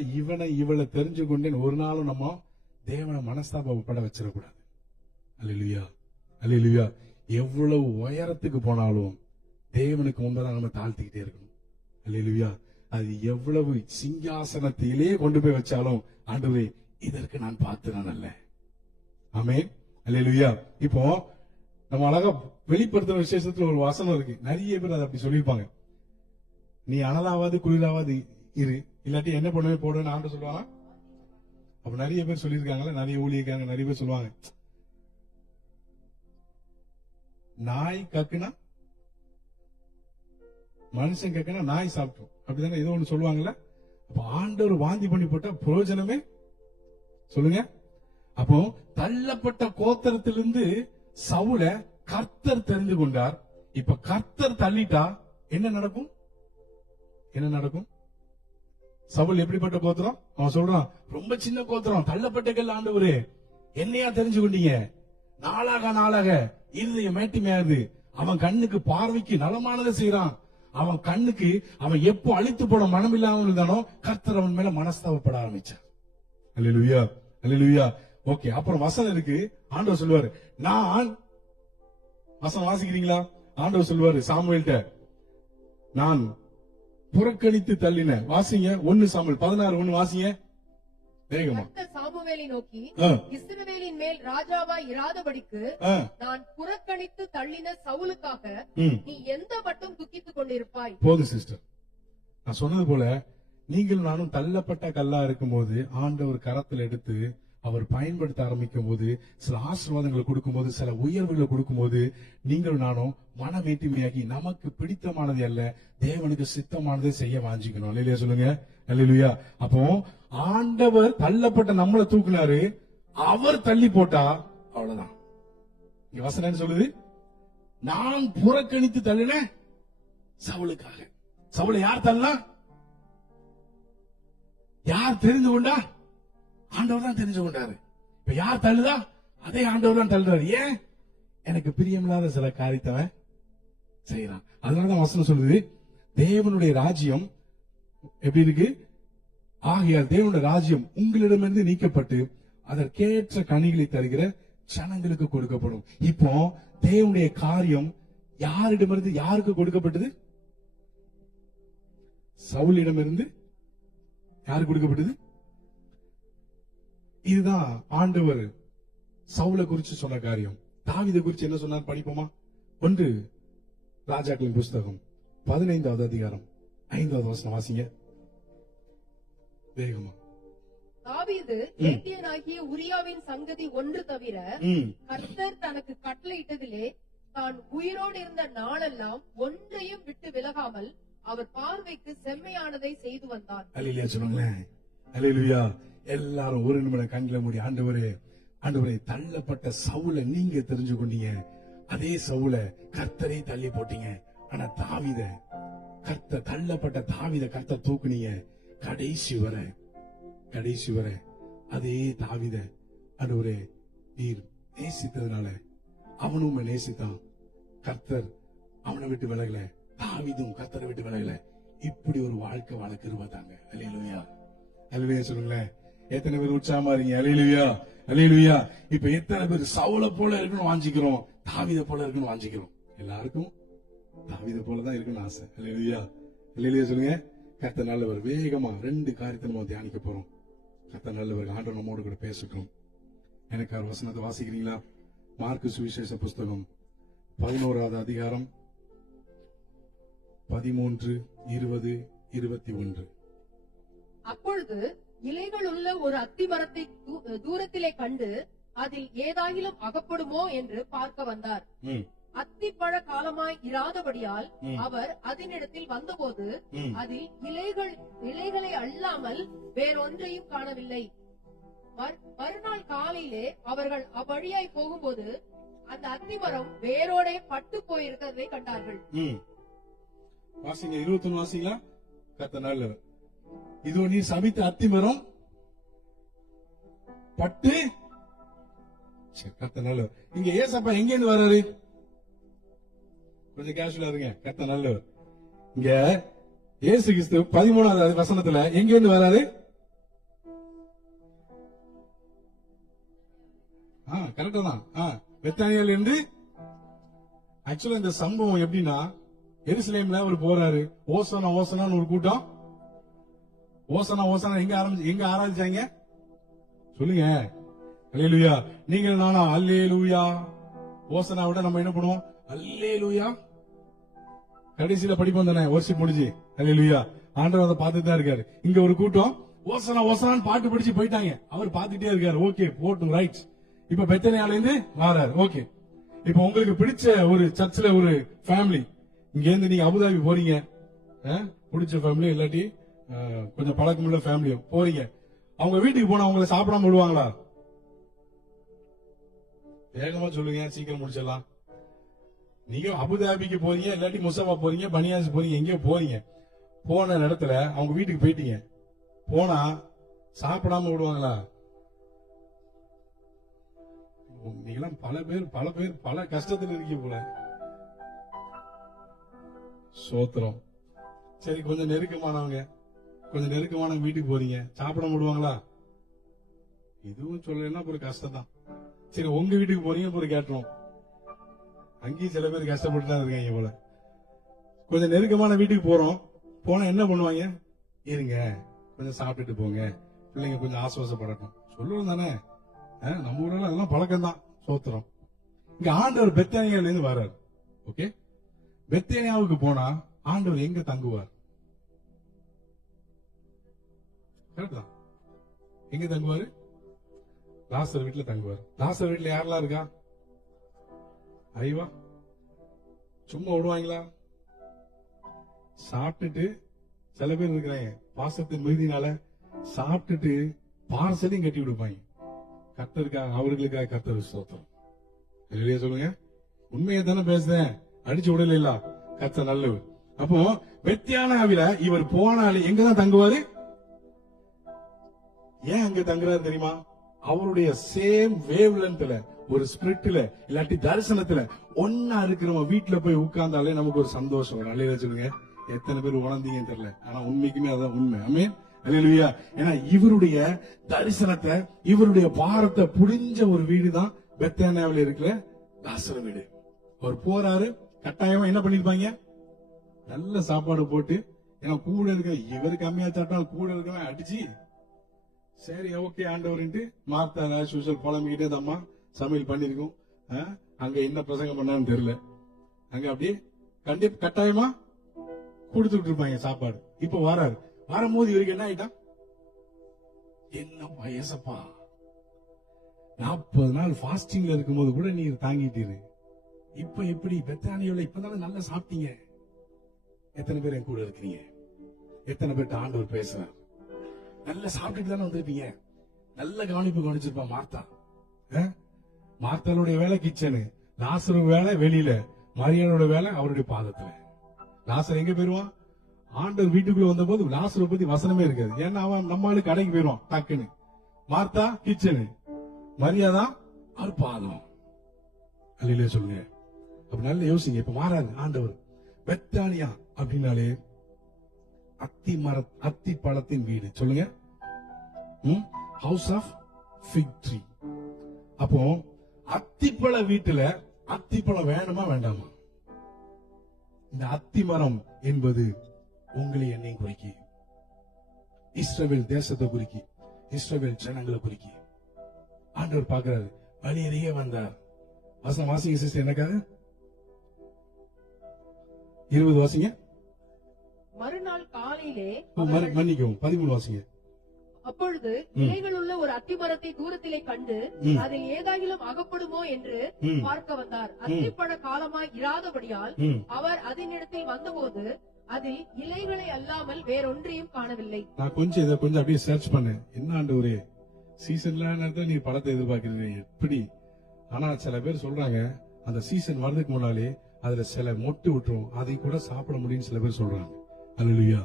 இவளை தெரிஞ்சு கொண்டேன் ஒரு நாளும் நம்ம தேவனை மனஸ்தாபப்பட வச்சிடக்கூடாது. அல்லேலூயா. அல்லேலூயா. எவ்வளவு உயரத்துக்கு போனாலும் தேவனுக்கு முன்பதான் நம்ம தாழ்த்திக்கிட்டே இருக்கணும். அல்லேலூயா. அது எவ்வளவு சிங்காசனத்திலே கொண்டு போய் வச்சாலும் ஆண்டவரே இதற்கு நான் பாத்திரன் அல்ல. ஆமென். அல்லேலூயா. இப்போ நம்ம அழகா வெளிப்படுத்துற விசேஷத்துல ஒரு வசனம் இருக்கு. நிறைய பேர் அதை அப்படி சொல்லியிருப்பாங்க. நீ அனலாவது குளிராவது இரு, இல்லாட்டி என்ன பண்ணுவே போடுன்னு ஆண்டு சொல்லுவாங்க. அப்ப நிறைய பேர் சொல்லியிருக்காங்களா, நிறைய ஊழியக்காரங்க நிறைய பேர் சொல்லுவாங்க, நாய் கக்குனா மனுஷன் கக்குனா நாய் சாப்பிட்டோம், அப்படிதானே ஏதோ ஒண்ணு சொல்லுவாங்கல்ல. அப்ப ஆண்டவர் வாந்தி பண்ணி போட்டா பிரயோஜனமே சொல்லுங்க. அப்போ தள்ளப்பட்ட கோத்திரத்திலிருந்து சவுல கர்த்தர் தெரிந்து கொண்டார். இப்ப கர்த்தர் தள்ளிட்டா என்ன நடக்கும்? என்ன நடக்கும்? சவுல் எப்படிப்பட்ட கோத்திரம்? அவன் சொல்றான், ரொம்ப சின்ன கோத்திரம், தள்ளப்பட்ட கல் ஆண்டவரே என்னையா தெரிஞ்சு கொண்டீங்க? நாளாக நாளாக இருதயம் மேட்டிமையாகுது. அவன் கண்ணுக்கு பார்வைக்கு நலமானதை செய்யறான். அவன் கண்ணுக்கு அவன் எப்போ அழித்து போட மனம் இல்லாமல் இருந்தானோ கர்த்தர் அவன் மேல மனஸ்தாபப்பட ஆரம்பிச்சார். அல்லேலூயா. அல்லேலூயா. ஓகே. அப்புறம் வசனம் இருக்கு. ஆண்டவர் சொல்லுவாரு, நான் வசனம் வாசிக்கிறீங்களா? ஆண்டவர் சொல்வாரு சாமுவேல்ட்ட, நான் புறக்கணித்து தள்ளின. வாசிங்க 1 சாமுவேல் 16:1 வாசிங்க வேகமா. கர்த்தர் சாமுவேலை நோக்கி, ஆ, இஸ்ரவேலின் மேல் ராஜாவாய் இராதபடிக்கு ஆ, நான் புறக்கணித்து தள்ளின சவுலுக்காக ம். நீ எந்த மட்டும் துக்கித்துக் கொண்டிருப்பாய்? போதும் சிஸ்டர். நான் சொன்னது போல நீங்கள் நானும் தள்ளப்பட்ட கல்லா இருக்கும்போது ஆண்டவர் கரத்தில் எடுத்து அவர் பயன்படுத்த ஆரம்பிக்கும் போது, சில ஆசீர்வாதங்களை கொடுக்கும்போது, சில உயர்வுகளை கொடுக்கும்போது, நீங்கள் நானும் மன வேற்றுமையாகி நமக்கு பிடித்தமானது அல்ல, தேவனுக்கு சித்தமானதை செய்ய வாஞ்சிக்கணும். அல்லேலூயா சொல்லுங்க. அல்லேலூயா. அப்போ ஆண்டவர் தள்ளப்பட்ட நம்மளை தூக்குனாரு, அவர் தள்ளி போட்டா அவ்வளவுதான். இங்க வசனம் என்ன சொல்லுது? நான் புறக்கணித்து தள்ளின சவுலுக்காக. சவுலை யார் தள்ளா? யார் தெரிந்து கொண்டா? ஆண்டவர் தான் தெரிஞ்சு கொண்டாரு. இப்ப யார் தள்ளுதா? அதே ஆண்டவர் தான் தள்ளுறாரு. ஏன்? எனக்கு பிரியமில்லாத சில காரியத்தை செய்யறான். அதனாலதான் வசனம் சொல்லுது, தேவனுடைய ராஜ்யம் எப்படி இருக்கு? ஆகையால் தேவனுடைய ராஜ்யம் உங்களிடமிருந்து நீக்கப்பட்டு அதற்கேற்ற கனிகளை தருகிற ஜனங்களுக்கு கொடுக்கப்படும். இப்போ தேவனுடைய காரியம் யாரிடமிருந்து யாருக்கு கொடுக்கப்பட்டது? சவுலிடமிருந்து யாருக்கு கொடுக்கப்பட்டது? இதுதான் ஆண்டவர் சவுலை குறிச்சு சொன்ன காரியம். தாவீதை குறிச்சு என்ன சொன்னார் படிப்போமா? 1 ராஜாக்களின் புஸ்தகம் 15வது அதிகாரம் 5வது வசனம் வாசிங்க வேகமா. தாவீது ஏத்தியனாகிய உரியாவின் சங்கதி ஒன்று தவிர கர்த்தர் தனக்கு கட்டளையிட்டதிலே தான் உயிரோடு இருந்த நாளெல்லாம் ஒன்றையும் விட்டு விலகாமல் அவர் பார்வைக்கு செம்மையானதை செய்து வந்தார். அல்லேலூயா சொல்லுங்களேன். அல்லேலூயா. எல்லாரும் ஒரு நிமிடம் கண்களை மூடி, ஆண்டவரே, ஆண்டவரே, தள்ளப்பட்ட சவுலை நீங்க தெரிஞ்சு கொண்டீங்க, அதே சவுலை கர்த்தரே தள்ளி போட்டீங்க. ஆனா தாவீதை கர்த்தர், தள்ளப்பட்ட தாவீதை கர்த்தர் தூக்குனீங்க. கடைசி வரை அதே தாவீதை ஆண்டவரே நீர் நேசித்ததுனால அவனும் நேசித்தான். கர்த்தர் அவனை விட்டு விலகல, தாவீதும் கர்த்தரை விட்டு விலகல. இப்படி ஒரு வாழ்க்கை வாழ கிருபை தாங்க. அல்லேலூயா. அல்லேலூயா சொல்லுங்களேன். எத்தனை பேர் உற்சாகமா இருக்கீங்க? அல்லேலூயா. அல்லேலூயா. இப்ப எத்தனை பேர் சவுலை போல இருக்கணும் வாஞ்சிக்கிறோம், தாவீதை போல இருக்கணும் வாஞ்சிக்கிறோம்? எல்லாருக்கும் தாவீதை போலதான் இருக்கணும் ஆசை. அல்லேலூயா. அல்லேலூயா சொல்லுங்க. கர்த்தர் நல்லவர். வேகமா 2 காரியத்தை நம்ம தியானிக்க போறோம். கர்த்தர் நல்லவர். ஆண்டவர் நம்மோடு கூட பேசட்டும். எனக்கு அவர் வசனத்தை வாசிக்கிறீங்களா? மார்க்கு சுவிசேஷ புஸ்தகம் 11வது அதிகாரம் 13, 20, 21. அப்பொழுது இலைகள் உள்ள ஒரு அத்தி மரத்தை தூரத்திலே கண்டு அதில் ஏதாகிலும் அகப்படுமோ என்று பார்க்க வந்தார். அத்திப்பழ காலமாய் இராதபடியால் அவர் அதனிடத்தில் வந்தபோது அதில் இலைகளை அல்லாமல் வேறொன்றையும் காணவில்லை. மறுநாள் காலையிலே அவர்கள் அவ்வழியாய் போகும்போது அந்த அத்திமரம் வேரோட பட்டு போயிருக்கிறதை கண்டார்கள். வாசிங்க 21 வாசிங்களா? கர்த்தர் நல்லவர். இதோ நீ சபித்த அத்திமரம் பட்டு. கர்த்தர் நல்லவர். இங்க ஏசப்பா எங்க இருந்து வர்றாரு? கொஞ்சம் கேஷுவலா இருங்க. கர்த்தர் நல்லவர். இங்க இயேசு கிறிஸ்து 13வது வசனத்துல எங்க இருந்து வர்றாரு? கரெக்டா தான். பெத்தானியால இருந்து. ஆக்சுவலா இந்த சம்பவம் எப்படின்னா, எருசலேம்ல அவர் போறாரு. ஓசனா ஓசனான்னு ஒரு கூட்டம். ஓசனா ஓசனா எங்க ஆராதிச்சாங்க சொல்லுங்க? அல்லேலூயா. நீங்கள் நானா அல்லேலூயா. ஓசனா விட நம்ம என்ன பண்ணுவோம்? அல்லேலூயா. கடைசியில படிப்போம் தானே வர்ஷிப் முடிஞ்சு. அல்லேலூயா. ஆண்டவர் அதை பார்த்துட்டு தான் இருக்காரு. இங்க ஒரு கூட்டம் ஓசனா ஓசனான்னு பாட்டு படிச்சு போயிட்டாங்க. அவர் பார்த்துட்டே இருக்காரு. ஓகே போட்டும், ரைட். இப்ப பெத்தனியால இருந்து வாராரு. ஓகே. இப்ப உங்களுக்கு பிடிச்ச ஒரு சர்ச்சில் ஒரு ஃபேமிலி, இங்க இருந்து நீங்க அபுதாபி போறீங்க, பிடிச்ச ஃபேமிலி இல்லாட்டி கொஞ்சம் பழக்கமுள்ள ஃபேமிலி போறீங்க. அவங்க வீட்டுக்கு போனா அவங்களை சாப்பிடாம விடுவாங்களா? வேகமா சொல்லுங்க, சீக்கிரம் முடிச்சிடலாம். நீங்க அபுதாபிக்கு போறீங்க, இல்லாட்டி முசஃபா போறீங்க, பனியாஸ் போறீங்க, எங்கேயோ போறீங்க. போன இடத்துல அவங்க வீட்டுக்கு போயிட்டீங்க. போனா சாப்பிடாம விடுவாங்களா? நீங்களாம் பல பேர் பல கஷ்டத்துல இருக்கீங்க போல. சோத்திரம். சரி, கொஞ்சம் நெருக்கமானவங்க வீட்டுக்கு போறீங்க, சாப்பிட விடுவாங்களா? இதுவும் சொல்லலைன்னா ஒரு கஷ்டம் தான். சரி, உங்க வீட்டுக்கு போறீங்க, ஒரு கேட்டுரும். அங்கேயும் சில பேர் கஷ்டப்பட்டு தான் இருக்காங்க போல. கொஞ்சம் நெருக்கமான வீட்டுக்கு போறோம், போனா என்ன பண்ணுவாங்க, இருங்க கொஞ்சம் சாப்பிட்டுட்டு போங்க, பிள்ளைங்க கொஞ்சம் ஆசுவாசப்படட்டும் சொல்லுவோம் தானே. நம்ம ஊர்ல அதெல்லாம் பழக்கம் தான். சோத்திரம். இங்க ஆண்டவர் பெத்தானியால இருந்து வர்றாரு. ஓகே, பெத்தானியாவுக்கு போனா ஆண்டவர் எங்க தங்குவார்? கரெக்ட் தான். எங்க தங்குவாரு? லாசர் வீட்டுல தங்குவார். லாசர் வீட்டுல யாரெல்லாம் இருக்கா? ஐவா சும்மா விடுவாங்களா? சாப்பிட்டுட்டு சில பேர் இருக்கிறாங்க, பாசத்தின் மிகுதினால சாப்பிட்டுட்டு பார்சலையும் கட்டி விடுப்பாங்க. கர்த்தருக்காக, அவர்களுக்காக கர்த்தர் ஸ்தோத்திரம். இல்லையா சொல்லுங்க, உண்மையை தானே பேசுறேன், அடிச்சு விடல இல்ல. கர்த்தர் நல்லவர். அப்போ பெத்தானியாவில இவர் போனாலே எங்கதான் தங்குவாரு? ஏன் அங்க தங்குறாரு தெரியுமா? அவருடைய சேம் வேவ் லென்த்ல, ஒரு ஸ்பிரிட்ல, இல்லாட்டி தரிசனத்துல ஒன்னா இருக்கிறவங்க வீட்டுல போய் உட்கார்ந்தாலே நமக்கு ஒரு சந்தோஷம் வரும். அல்லையா சொல்லுங்க. எத்தனை பேர் உணர்ந்தீங்கன்னு தெரியல, ஆனா உண்மைக்குமே அதான் உண்மை. ஆமென், அல்லேலூயா. ஏன்னா இவருடைய தரிசனத்தை, இவருடைய பாரத்தை புடிஞ்ச ஒரு வீடு தான் பெத்தானியாவில் இருக்கிற லாசர் வீடு. அவர் போறாரு, கட்டாயமா என்ன பண்ணிருப்பாங்க? நல்ல சாப்பாடு போட்டு, ஏன்னா கூட இருக்க இவரு கம்மியா சாப்பிட்டாலும் கூட இருக்கவன் அடிச்சு, சரி ஓகே ஆண்டவர்ன்ட்டு மார்த்தா சூசல் புலம்பிக்கிட்டே தம்மா சமையல் பண்ணிருக்கோம். அங்க என்ன பிரசங்கம் பண்ணான்னு தெரியல, அங்க அப்படியே கட்டாயமா கொடுத்துட்டு இருப்பாங்க சாப்பாடு. இப்ப வராரு, வரும்போது இவருக்கு என்ன ஆயிட்டான்? என்ன வயசப்பா, 40 நாள் ஃபாஸ்டிங்ல இருக்கும்போது கூட நீங்க தாங்கிட்டீரு, இப்ப எப்படி பெத்தானியாவுல இப்பதானே நல்லா சாப்பிட்டீங்க? எத்தனை பேர் என் கூட இருக்கிறீங்க? எத்தனை பேர்ட்ட ஆண்டவர் பேசுறார்? நல்லா சாப்பிட்டுட்டு தானே வந்திருப்பீங்க. நல்ல கவனிப்பு கவனிச்சிருப்பா மார்த்தா. மார்த்தாளுடைய வேலை கிச்சனு, லாசரு வேலை வெளியில, மரியாளோட வேலை அவருடைய பாதத்துல. லாசர் எங்க போயிருவான்? ஆண்டவர் வீட்டுக்குள்ள வந்த போது லாசரை பத்தி வசனமே இருக்காது. ஏன்னா அவன் நம்மளுக்கு கடைக்கு போயிருவான் டக்குன்னு. மார்த்தா கிச்சனு, மரியாதா அவர் பாதம். அல்லையிலே சொல்லுங்க. அப்ப நல்ல யோசிங்க. இப்ப மாறாது ஆண்டவர். பெத்தானியா அப்படின்னாலே அத்தி பழத்தின் வீடு. சொல்லுங்க, ஹவுஸ் ஆஃப் ஃபிக் ட்ரீ. அப்போ அத்திப்பழ வீட்டுல அத்திப்பழம் வேணுமா வேண்டாமா? இந்த அத்தி மரம் என்பது உங்களை என்னையும் குறிக்கி, இஸ்ரவேல் தேசத்தை குறிக்கி, இஸ்ரவேல் ஜனங்களை குறிக்கி ஆண்டவர் பார்க்கிறாரு. வழியிலேயே வந்தார். வசனம் வாசிங்க சிஸ்டர், எனக்காக 20 வாசிங்க. மறுநாள் காலையிலே மன்னிக்கவும் 13 வாசிங்க. அப்பொழுது இலைகள் உள்ள ஒரு அத்திமரத்தை தூரத்திலே கண்டு அதில் ஏதாகிலும் அகப்படுமோ என்று பார்க்க வந்தார். அத்திப்பழ காலமாய் இராதபடியால் அவர் அதனிடத்தில் வந்தபோது அதில் இலைகளை அல்லாமல் வேறொன்றையும் காணவில்லை. நான் இதை கொஞ்சம் அப்படியே சர்ச் பண்ணேன். என்ன ஆண்டவரே, சீசன்ல நீ பழத்தை எதிர்பார்க்கிறீங்க எப்படி? ஆனா சில பேர் சொல்றாங்க அந்த சீசன் வர்றதுக்கு முன்னாலே அதுல சில மொட்டு விட்டுரும், அதை கூட சாப்பிட முடியும்னு சில பேர் சொல்றாங்க. அல்லேலூயா,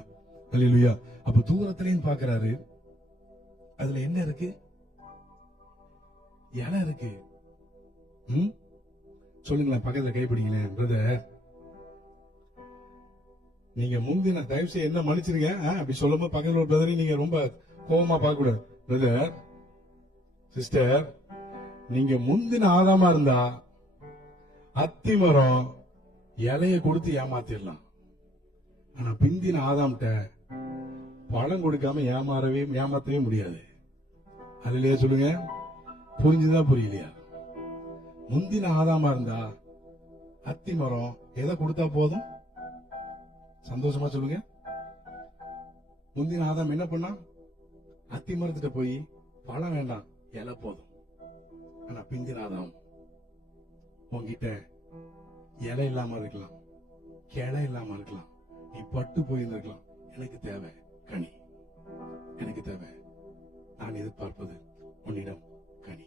அல்லேலூயா. அப்ப தூரத்திலையும் பாக்குறாரு, அதுல என்ன இருக்கு? இலை இருக்கு. சொல்லுங்களேன், பக்கத்துல கைப்பிடிங்களேன். பிரதர், நீங்க முந்தின தயவு செய்ய என்ன மன்னிச்சிருங்க. அப்படி சொல்லும் போது பக்கத்துல ஒரு பிரதரையும் நீங்க ரொம்ப கோபமா பார்க்க கூடாது. பிரதர் சிஸ்டர், நீங்க முந்தின ஆதாமா இருந்தா அத்தி மரம் இலைய கொடுத்து ஏமாத்திடலாம். ஆனா பிந்தின ஆதாம்கிட்ட பழம் கொடுக்காம ஏமாத்தவே முடியாது. அதுலயே சொல்லுங்க, புரிஞ்சுதா புரியலையா? முந்தின ஆதாமா இருந்தா அத்தி மரம் எதை கொடுத்தா போதும்? சந்தோஷமா சொல்லுங்க. முந்தின ஆதாம் என்ன பண்ணா? அத்தி மரத்திட்ட போய் பழம் வேண்டாம், இலை போதும். ஆனா பிந்தின ஆதாம், உங்ககிட்ட இலை இல்லாம இருக்கலாம், கிளை இல்லாம இருக்கலாம், நீ பட்டு போயிருந்திருக்கலாம். எனக்கு தேவை கனி, எனக்கு தேவை, நான் எதிர்பார்ப்பது உன்னிடம் கனி.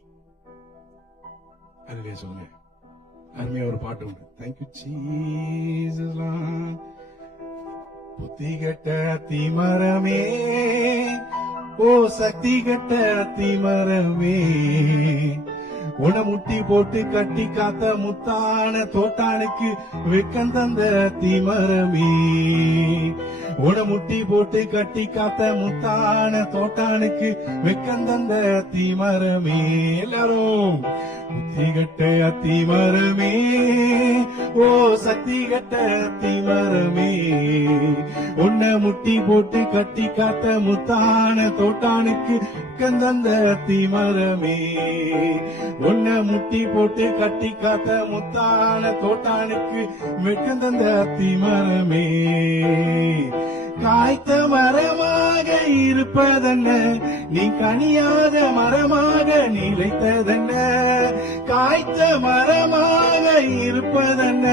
அதுவே சொல்லுங்க. அருமையா ஒரு பாட்டு உண்டு. Thank you Jesus. புத்தி கட்ட அத்திமரமே, ஓ சக்தி கட்ட அத்திமரமே, உணமுட்டி போட்டு கட்டி காத்த முத்தான தோட்டானுக்கு வெக்கம் தந்த அத்திமரமே, உணமுட்டி போட்டு கட்டி காத்த முத்தான தோட்டானுக்கு வெக்கம் தந்த அத்திமரமே. எல்லாரும் சக்திகட்ட அத்திமரமே, ஓ சக்திகட்ட அத்திமரமே, உன்னை முட்டி போட்டு கட்டி காத்த முத்தான தோட்டானுக்கு கந்தந்த அத்திமரமே, உன்னை முட்டி போட்டு கட்டி காத்த முத்தான தோட்டானுக்கு வெக்கந்தந்த அத்திமரமே. காய்த்த மரமாக இருப்பதென்ன, நீ கனியாத மரமாக நிலைத்ததென்ன. காய்த்த மரமாக இருப்பதென்ன,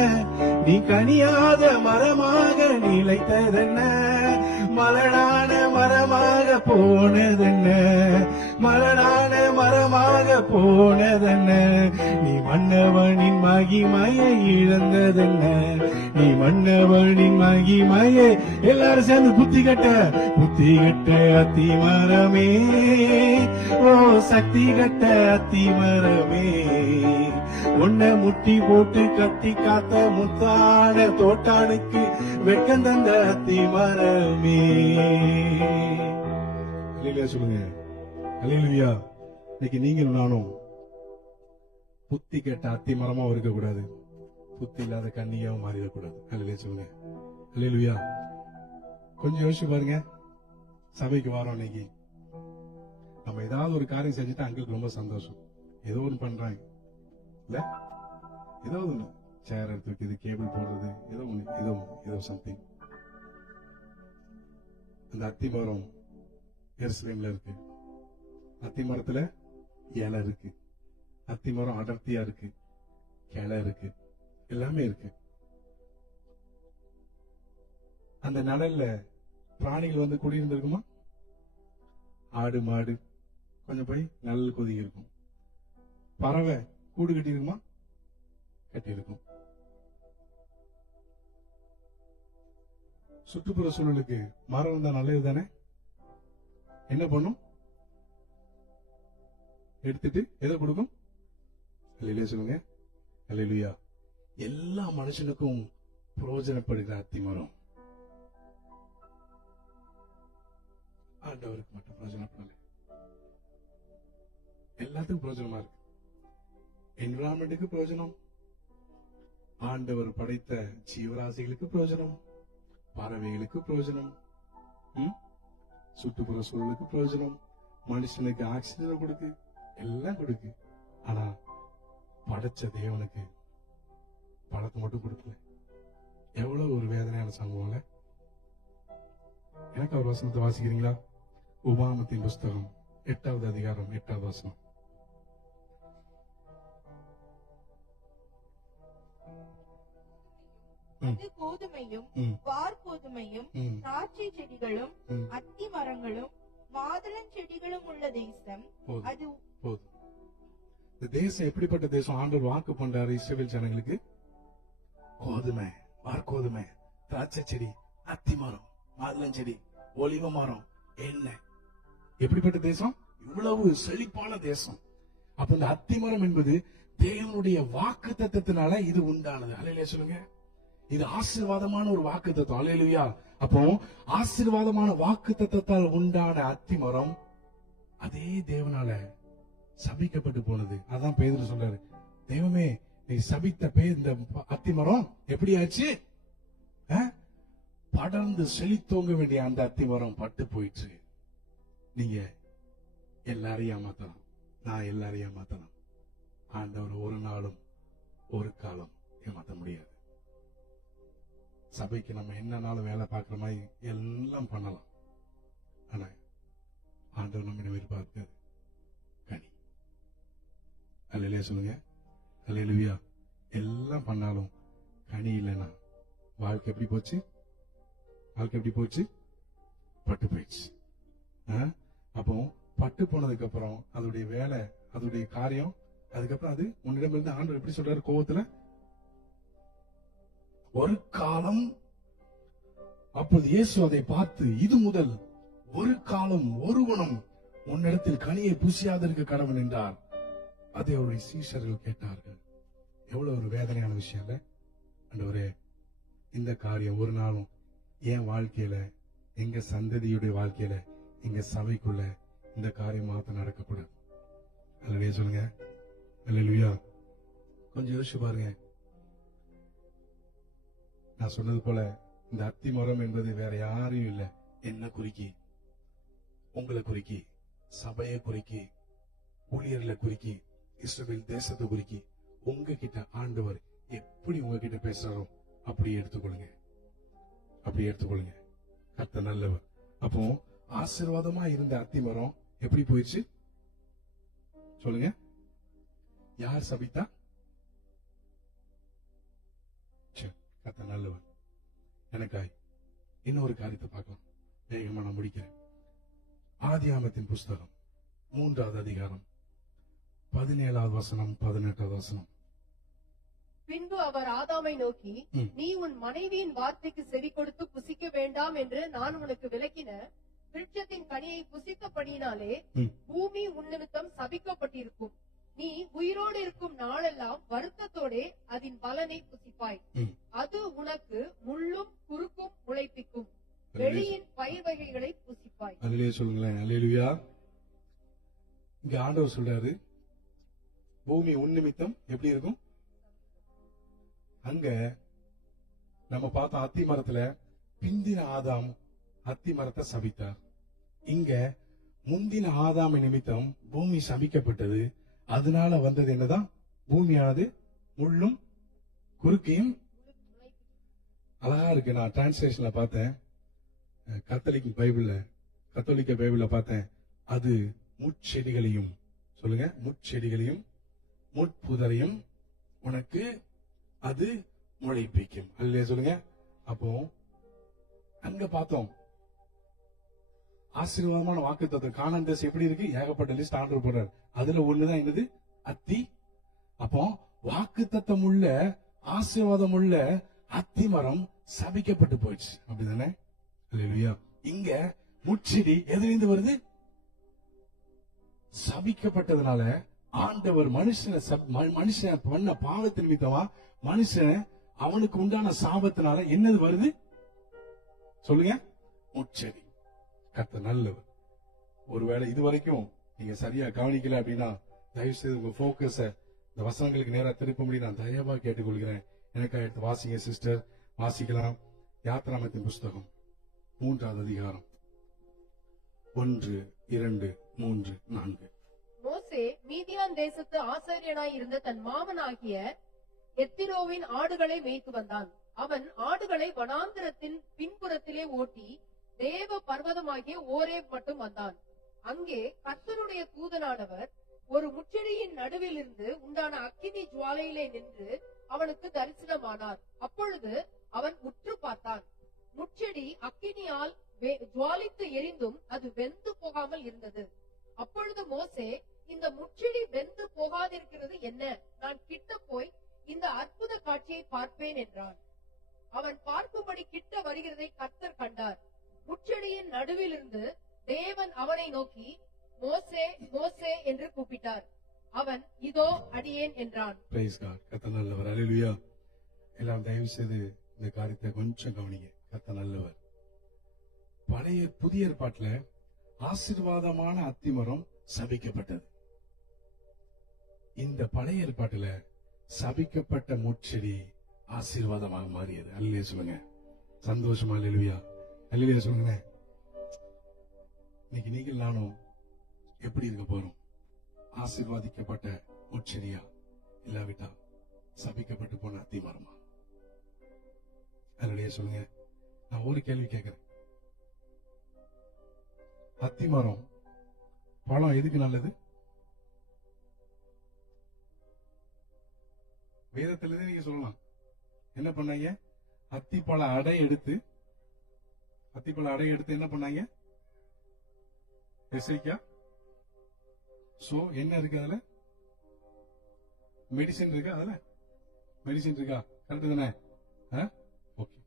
நீ கனியாத மரமாக நிலைத்ததென்ன. மலடான மரமாக போனதென்ன, மலடான மரமாக போனதென்ன. நீ மன்னவனின் மகிமையை இழந்ததென்ன, நீ மன்னவனின் மகிமையை. எல்லாரும் சேர்ந்து புத்தி கட்ட அத்திமரமே, ஓ சக்தி கட்ட அத்திமரமே, உன்னை முட்டி போட்டு கட்டி காத்த முத்தான தோட்டானுக்கு வெக்கந்தந்த அத்திமரமே. அல்லேலூயா சொல்லுங்க. அல்லேலூயா. இன்னைக்கு நீங்களும் நானும் புத்தி கேட்ட அத்திமரமா இருக்கக்கூடாது, புத்தி இல்லாத கன்னியாவும் மாறிடக்கூடாது. அல்லேலூயா சொல்லுங்க. அல்லேலூயா. கொஞ்சம் யோசிச்சு பாருங்க. சபைக்கு வரோம், இன்னைக்கு நம்ம ஏதாவது ஒரு காரியம் செஞ்சுட்டு அங்களுக்கு ரொம்ப சந்தோஷம். ஏதோ ஒன்று பண்றாங்க இல்ல, ஏதோ ஒண்ணு சேர் எடுத்து வைக்கிறது, கேபிள் போடுறது, ஏதோ சம்திங். அந்த அத்திமரம் எருசலேம்ல இருக்கு. அத்திமரத்துல இலை இருக்கு, அத்திமரம் அடர்த்தியா இருக்கு, கிளை இருக்கு, எல்லாமே இருக்கு. அந்த நிழல்ல பிராணிகள் வந்து குடியிருந்திருக்குமா? ஆடு மாடு கொஞ்சம் போய் நல்ல கொதிக்க இருக்கும். பறவை கூடு கட்டி இருக்குமா? கட்டி இருக்கும். சுற்றுப்புற சூழலுக்கு மரம் இருந்தா நல்லது தானே? என்ன பண்ணும்? எடுத்துட்டு எதை கொடுக்கும்? அல்லேலூயா சொல்லுங்க. அல்லேலூயா. எல்லா மனுஷனுக்கும் பிரயோஜனப்படுகிற அத்திமரம் ஆண்டவருக்கு மட்டும் பிரயோஜனப்படல, எல்லாத்துக்கும் பிரயோஜனமா இருக்கு. என்விரான்மெண்ட்டுக்கு பிரயோஜனம், ஆண்டவர் படைத்த ஜீவராசிகளுக்கு பிரயோஜனம், பறவைகளுக்கு பிரயோஜனம், சுற்றுப்புற சூழலுக்கு பிரயோஜனம், மனுஷனுக்கு ஆக்சிஜன் கொடுக்கு, எல்லாம் கொடுக்கு. ஆனா படைச்ச தேவனுக்கு பழத்தை மட்டும் கொடுக்கல. எவ்வளவு ஒரு வேதனையான சம்பவம்ல. எனக்கு ஒரு வசனத்தை வாசிக்கிறீங்களா? உபாகமத்தின் புஸ்தகம் 8வது அதிகாரம் 8வது வசனம். கோதுமையும் வார்கோதுமையும் திராட்சை செடிகளும் அத்தி மரங்களும் மாதுளம் செடிகளும் உள்ள தேசம் அது. போதும். இந்த தேசம் எப்படிப்பட்ட தேசம்? ஆண்டவர் வாக்கு பண்றாரு இஸ்ரவேல் ஜனங்களுக்கு. கோதுமை, வார்கோதுமை, திராட்சை செடி, அத்தி மரம், மாதுளம் செடி, ஒலிவ மரம், எண்ணெய். எப்படிப்பட்ட தேசம்? இவ்வளவு செழிப்பான தேசம். அப்ப இந்த அத்திமரம் என்பது தேவனுடைய வாக்கு தத்தத்தினால இது உண்டானது. அல்லேலூயா சொல்லுங்க. இது ஆசீர்வாதமான ஒரு வாக்கு தத்துவம். அல்லேலூயா. அப்போ ஆசீர்வாதமான வாக்கு தத்தத்தால் உண்டான அத்திமரம் அதே தேவனால சபிக்கப்பட்டு போனது. அதான் பேதுரு சொல்றாரு, தெய்வமே நீ சபித்த இந்த அத்திமரம் எப்படி ஆச்சு? படர்ந்து செழித்தோங்க வேண்டிய அந்த அத்திமரம் பட்டு போயிடுச்சு. நீங்க எல்லாரையும் ஏமாத்தலாம், நான் எல்லாரையும் ஏமாத்தலாம். ஆண்டவர் ஒரு நாளும் ஒரு காலம் ஏமாத்த முடியாது. சபைக்கு நம்ம என்னன்னாலும் வேலை பார்க்கிற மாதிரி எல்லாம் பண்ணலாம். ஆனா ஆண்டவர் நம்ம எதிர்பார்க்கிறது கனி. அல்லேலூயா சொல்லுங்க. அல்லேலூயா. எல்லாம் பண்ணாலும் கனி இல்லைன்னா வாழ்க்கை எப்படி போச்சு? வாழ்க்கை எப்படி போச்சு? பட்டு போயிடுச்சு. அப்போ பட்டு போனதுக்கு அப்புறம் அதோடைய வேலை, அதோடைய காரியம், அதுக்கப்புறம் அது உன்னிடமிருந்து ஆண்டவர் எப்படி சொல்றாரு கோபத்துல? ஒரு காலம். அப்போது இயேசு அதை பார்த்து, இது முதல் ஒரு காலம் ஒருவனும் உன்னிடத்தில் கனியை புசியாதிருக்க கடவன் என்றார். அதை அவருடைய சீஷர்கள் கேட்டார்கள். எவ்வளவு ஒரு வேதனையான விஷயம் இல்ல? ஆண்டவரே, இந்த காரியம் ஒரு நாளும் என் வாழ்க்கையில, எங்க சந்ததியுடைய வாழ்க்கையில, எங்க சபைக்குள்ள இந்த காரியம் மாத்த நடக்கக்கூடாது. அல்லேலூயா சொல்லுங்க. அல்லேலூயா. கொஞ்சம் யோசிச்சு பாருங்க. நான் சொன்னது போல இந்த அத்தி மரம் என்பது வேற யாரையும் இல்ல, என்ன குறிக்கி? உங்களை குறிக்கி, சபையை குறிக்கி, ஊழியர்களை குறிக்கி, இஸ்ரவேல் தேசத்தை குறிக்கி. உங்ககிட்ட ஆண்டவர் எப்படி உங்ககிட்ட பேசுறாரோ அப்படி எடுத்துக்கொள்ளுங்க, அப்படி எடுத்துக்கொள்ளுங்க. கர்த்தர் நல்லவர். அப்போ ஆசீர்வாதமா இருந்த அத்தி மரம் எப்படி போயிடுச்சு சொல்லுங்க? யார் சபித்தா? கர்த்தர் நல்லவர். எனக்காய் இன்னொரு காரியத்தை பார்க்கலாம். வேகமா நான் முடிக்கிறேன். ஆதியாகமத்தின் புஸ்தகம் 3வது அதிகாரம் 17வது வசனம் 18வது வசனம். பின்பு அவர் ஆதாமை நோக்கி, நீ உன் மனைவியின் வார்த்தைக்கு செவி கொடுத்து புசிக்க வேண்டாம் என்று நான் உனக்கு விலக்கின விருட்சத்தின் கனியை புசித்தபடியினாலே பூமி உன்னிமித்தம் சபிக்கப்பட்டிருக்கும். நீ உயிரோடு இருக்கும் நாளெல்லாம் வருத்தத்தோடே அதன் பலனை புசிப்பாய். அது உனக்கு முள்ளும் குறுக்கும் முளைப்பிக்கும். வெளியின் பயிர் வகைகளை புசிப்பாய். அல்லேலூயா சொல்லுங்களேன். அல்லேலூயா. இங்க ஆண்டவர் சொல்றாரு, பூமி உன் நிமித்தம் எப்படி இருக்கும்? அங்க நம்ம பார்த்தோம் அத்தி மரத்துல பிந்தின ஆதாம் அத்தி மரத்தை சபித்தார். இங்க முந்தின ஆதாம நிமித்தம் பூமி சபிக்கப்பட்டது. அதனால வந்தது என்னதான்? பூமியானது முள்ளும் குறுக்கையும். அழகா இருக்கு. நான் டிரான்ஸ்லேஷன்ல பார்த்தேன், கத்தோலிக்க பைபிள்ல பார்த்தேன். அது முட்செடிகளையும், சொல்லுங்க, முட்செடிகளையும் முட்புதரையும் உனக்கு அது முளைப்பிக்கும். அல்லையா சொல்லுங்க. அப்போ அங்க பார்த்தோம் ஆசீர்வாதமான வாக்குத்தத்தம். கானான் தேசம் எப்படி இருக்கு? ஏகப்பட்ட லிஸ்ட் ஆண்டவர் போடுறாரு. அதுல ஒண்ணுதான் என்னது? அத்தி. அப்போ வாக்குத்தத்தம் உள்ள ஆசீர்வாதம் உள்ள அத்தி மரம் சபிக்கப்பட்டு போயிடுச்சு. அப்படிதானே? அல்லேலூயா. இங்க முட்செடி எதிலிருந்து வருது? சபிக்கப்பட்டதுனால ஆண்டவர் மனுஷன் பண்ண பாவத்தின் நிமித்தமா மனுஷன் அவனுக்கு உண்டான சாபத்தினால என்னது வருது சொல்லுங்க? முட்செடி. கர்த்தர் நல்லவர். ஒருவேளை இதுவரைக்கும் நீங்க சரியா கவனிக்கல அப்படின்னா தயவு செய்து உங்க போக்கஸ இந்த வசனங்களுக்கு நேரா திருப்பும்படி நான் தயவா கேட்டுக்கொள்கிறேன். எனக்கா எடுத்து வாசிங்க சிஸ்டர், வாசிக்கலாம். யாத்திராமத்தின் புஸ்தகம் 3வது அதிகாரம் 1, 2, 3, 4. மோசே மீதியான் தேசத்து ஆசாரியனாய் இருந்த தன் மாமனாகிய எத்திரோவின் ஆடுகளை மேய்த்து வந்தான். அவன் ஆடுகளை வனாந்திரத்தின் பின்புறத்திலே ஓட்டி தேவ பர்வதமாகிய ஓரேப் மட்டும் வந்தான். அங்கே கர்த்தருடைய தூதனானவர் ஒரு முச்செடியின் நடுவில் இருந்து உண்டான அக்கினி ஜுவாலையிலே நின்று அவனுக்கு தரிசனமானார். அப்பொழுது அவன் உற்று பார்த்தான். முச்செடி அக்கினியால் ஜுவாலித்து எரிந்தும் அது வெந்து போகாமல் இருந்தது. அப்பொழுது மோசே, இந்த முச்செடி வெந்து போகாதிருக்கிறது என்ன? நான் கிட்ட போய் இந்த அற்புத காட்சியை பார்ப்பேன் என்றான். அவன் பார்க்கும்படி கிட்ட வருகிறதை கர்த்தர் கண்டார். முச்செடியின் நடுவில் இருந்து தேவன் அவனை நோக்கி, மோசே, மோசே என்று கூப்பிட்டார். அவன், இதோ அடியேன் என்றான். Praise God. கர்த்தர் நல்லவர். அல்லேலூயா. எல்லாம் தயவு செய்து இந்த காரியத்தை கொஞ்சம் கவனிங்க. கர்த்தர் நல்லவர். புதிய ஏற்பாட்டுல ஆசீர்வாதமான அத்திமரம் சபிக்கப்பட்டது. இந்த பழைய ஏற்பாட்டுல சபிக்கப்பட்ட முட்செடி ஆசீர்வாதமாக மாறியது. அல்லேலூயா சொல்லுங்க. சந்தோஷமா அல்லேலூயா. அல்லேலூயா சொல்லுங்க. இன்னைக்கு நீங்கள் நானும் எப்படி இருக்க போறோம்? ஆசீர்வாதிக்கப்பட்ட முட்செடியா, இல்லாவிட்டா சபிக்கப்பட்டு போன அத்திமரமா? அல்லேலூயா சொல்லுங்க. நான் ஒரு கேள்வி கேட்கிறேன். அத்திமரம் பழம் எதுக்கு நல்லது? வேதத்திலிருந்து நீங்க சொல்லலாம். என்ன பண்ணாங்க? அத்திப்பழ அடை எடுத்து என்ன பண்ணாங்க? எசைக்கா. சோ என்ன இருக்கு அதுல? மெடிசின் இருக்கா? அதுல மெடிசின் இருக்கா? கரெக்ட் தானே? ஓகே.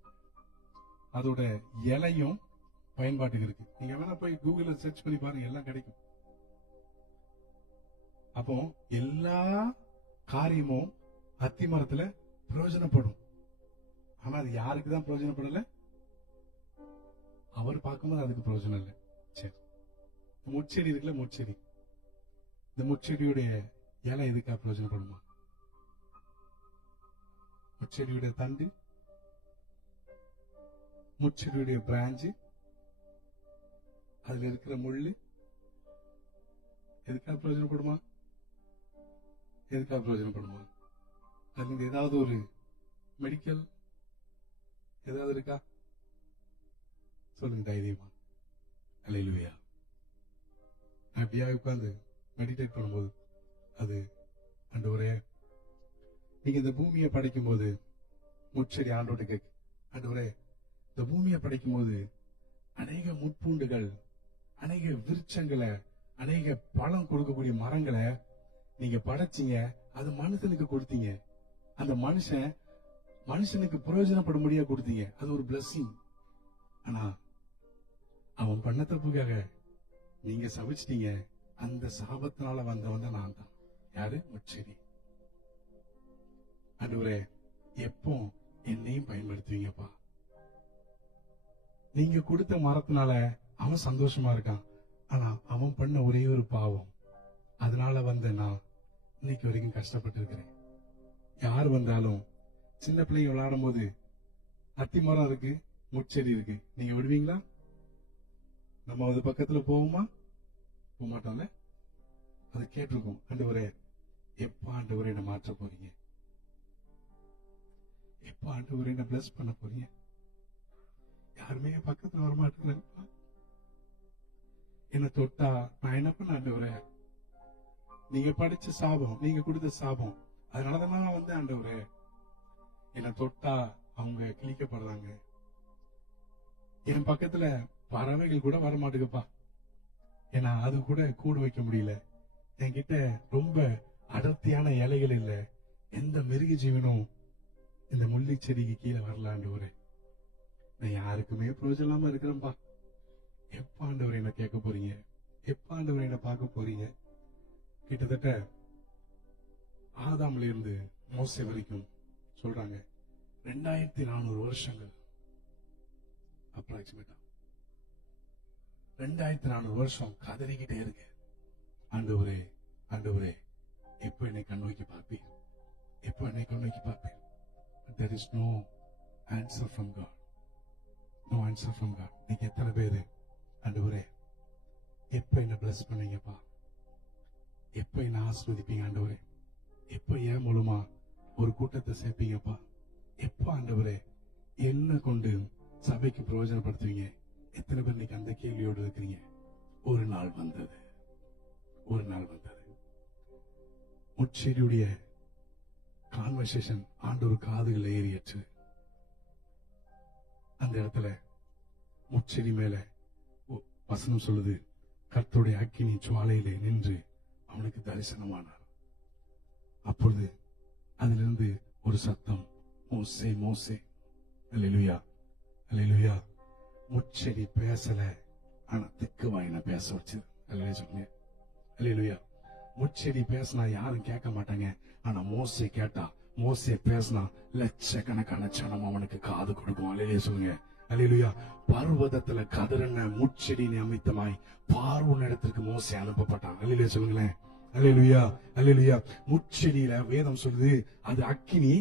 அதோட இலையும் பயன்பாட்டுக்கு இருக்கு. நீங்க வேணா போய் கூகுள்ல சர்ச் பண்ணி பாருங்க, எல்லாம் கிடைக்கும். அப்போ எல்லா காரியமும் அத்தி மரத்துல பிரயோஜனப்படும். ஆனா அது யாருக்கு தான் பிரயோஜனப்படல? அவர் பார்க்கும்போது அதுக்கு பிரயோஜனம் இல்லை. சரி, முட்செடி இருக்குல்ல, முட்செடி. இந்த முட்செடியுடைய இலை எதுக்கா பிரயோஜனப்படுமா? முச்செடியுடைய தண்டு, முச்செடியுடைய பிராஞ்சு, அதுல இருக்கிற முள்ளு எதுக்கா பிரயோஜனப்படுமா? எதுக்கா பிரயோஜனப்படுமா? அதுல ஏதாவது ஒரு மெடிக்கல் ஏதாவது இருக்கா? சொல்லுங்க தைரியமா. அல்லேலூயா. நான் அப்படியே உட்கார்ந்து மெடிடேட் பண்ணும்போது அது ஆண்டவரே, நீங்க இந்த பூமியை படைக்கும் போது முச்செடி ஆண்டோட கேக்கு, ஆண்டவரே இந்த பூமியை படைக்கும் போது அநேக முட்பூண்டுகள், அநேக விருட்சங்களை, அநேக பழம் கொடுக்கக்கூடிய மரங்களை நீங்க படைச்சீங்க. அது மனுஷனுக்கு கொடுத்தீங்க. அந்த மனுஷனுக்கு பிரயோஜனப்படும்படியா கொடுத்தீங்க. அது ஒரு பிளஸிங். ஆனா அவன் பண்ண தப்புக்காக நீங்க சபிச்சிட்டீங்க. அந்த சாபத்தினால வந்தவன் தான் நான் தான். யாரு? முச்செடி. ஆண்டவரே, எப்போ என்னையும் பயன்படுத்துவீங்கப்பா? நீங்க கொடுத்த மரத்தினால அவன் சந்தோஷமா இருக்கான். ஆனா அவன் பண்ண ஒரே ஒரு பாவம், அதனால வந்த நான் இன்னைக்கு வரைக்கும் கஷ்டப்பட்டு இருக்கிறேன். யார் வந்தாலும், சின்ன பிள்ளைங்க விளையாடும் போது அத்தி மரம் இருக்கு, முச்செடி இருக்கு, நீங்க விடுவீங்களா? நம்ம அது பக்கத்துல போவோமா? போக மாட்டோம்ல. அது கேட்டிருக்கோம், ஆண்டவரே எப்ப ஆண்டவரே என்ன மாற்ற போறீங்க? எப்ப ஆண்டவரே என்ன பிளஸ் பண்ண போறீங்க? யாருமே என் பக்கத்துல வர மாட்டேங்கிறாங்க. என்ன தொட்டா நான் என்ன பண்ண? ஆண்டவரே, நீங்க படிச்ச சாபம், நீங்க கொடுத்த சாபம், அதனாலதான் நான் வந்து ஆண்டவரே என்ன தொட்டா அவங்க கிழிக்கப்படுறாங்க. என் பக்கத்துல பறவைகள் கூட வர மாட்டேங்குப்பா. ஏன்னா அது கூட கூடு வைக்க முடியல. என்கிட்ட ரொம்ப அடர்த்தியான இலைகள் இல்ல. எந்த மிருக ஜீவனும் இந்த முள்ளி செடிக்கு கீழே வரலாண்டு ஒரு நான் யாருக்குமே பிரயோஜனம் இல்லாம இருக்கிறேன்பா. எப்ப ஆண்டவர் என்ன கேட்க போறீங்க? எப்ப ஆண்டவர் என்ன பார்க்க போறீங்க? கிட்டத்தட்ட ஆதாம்ல இருந்து மோசே வரைக்கும் சொல்றாங்க 2400 வருஷங்கள். அப்ராக்சிமேட்டா 2400 வருஷம் கதறிக்கிட்டே இருக்கு. ஆண்டவரே, ஆண்டவரே எப்ப என்னை கண்ணோக்கி பார்ப்பீர்? எப்ப என்னை கண்ணோக்கி பார்ப்பீர்? There is no answer from God. No answer from God. நீங்க எத்தனை பேரு ஆண்டவரே எப்ப என்ன பிளஸ் பண்ணீங்கப்பா? எப்ப என்ன ஆசீர்வதிப்பீங்க ஆண்டவரே? எப்ப ஏன் மூலமா ஒரு கூட்டத்தை சேர்ப்பீங்கப்பா? எப்ப ஆண்டவரே என்ன கொண்டு சபைக்கு பிரயோஜனப்படுத்துவீங்க? எத்தனை பேர் இன்னைக்கு அந்த கேள்வியோடு இருக்கிறீங்க? ஒரு நாள் வந்தது, ஒரு நாள் வந்தது. முச்செடியுடைய கான்வர்சேஷன் ஆண்டவர் காதுகள் ஏறியச்சு. அந்த இடத்துல முச்செடி மேல வசனம் சொல்லுது, கர்த்தருடைய அக்கினி ஜுவாலையிலே நின்று அவனுக்கு தரிசனமானார். அப்பொழுது அதிலிருந்து ஒரு சத்தம், மோசே மோசே. அல்லேலூயா, அல்லேலூயா. முச்செடி பேசல, ஆனா திக்கு வாயின பேச வச்சது. அல்லேலூயா சொல்லுங்க. அல்லேலூயா. முச்செடி பேசினா யாரும் கேட்க மாட்டாங்க. ஆனா மோசே கேட்டா, மோசே பேசினா லட்சக்கணக்கான ஜனம் அவனுக்கு காது கொடுக்கும். அல்லேலூயா சொல்லுங்க. அல்லேலூயா. பர்வதத்துல கதிரன முச்செடி நிமித்தமாய் பார்வோன் இடத்திற்கு மோசே அனுப்பப்பட்டான். அல்லேலூயா சொல்லுங்களேன். அல்லேலூயா, அல்லேலூயா. முச்செடியில வேதம் சொல்லுது, அது அக்கினி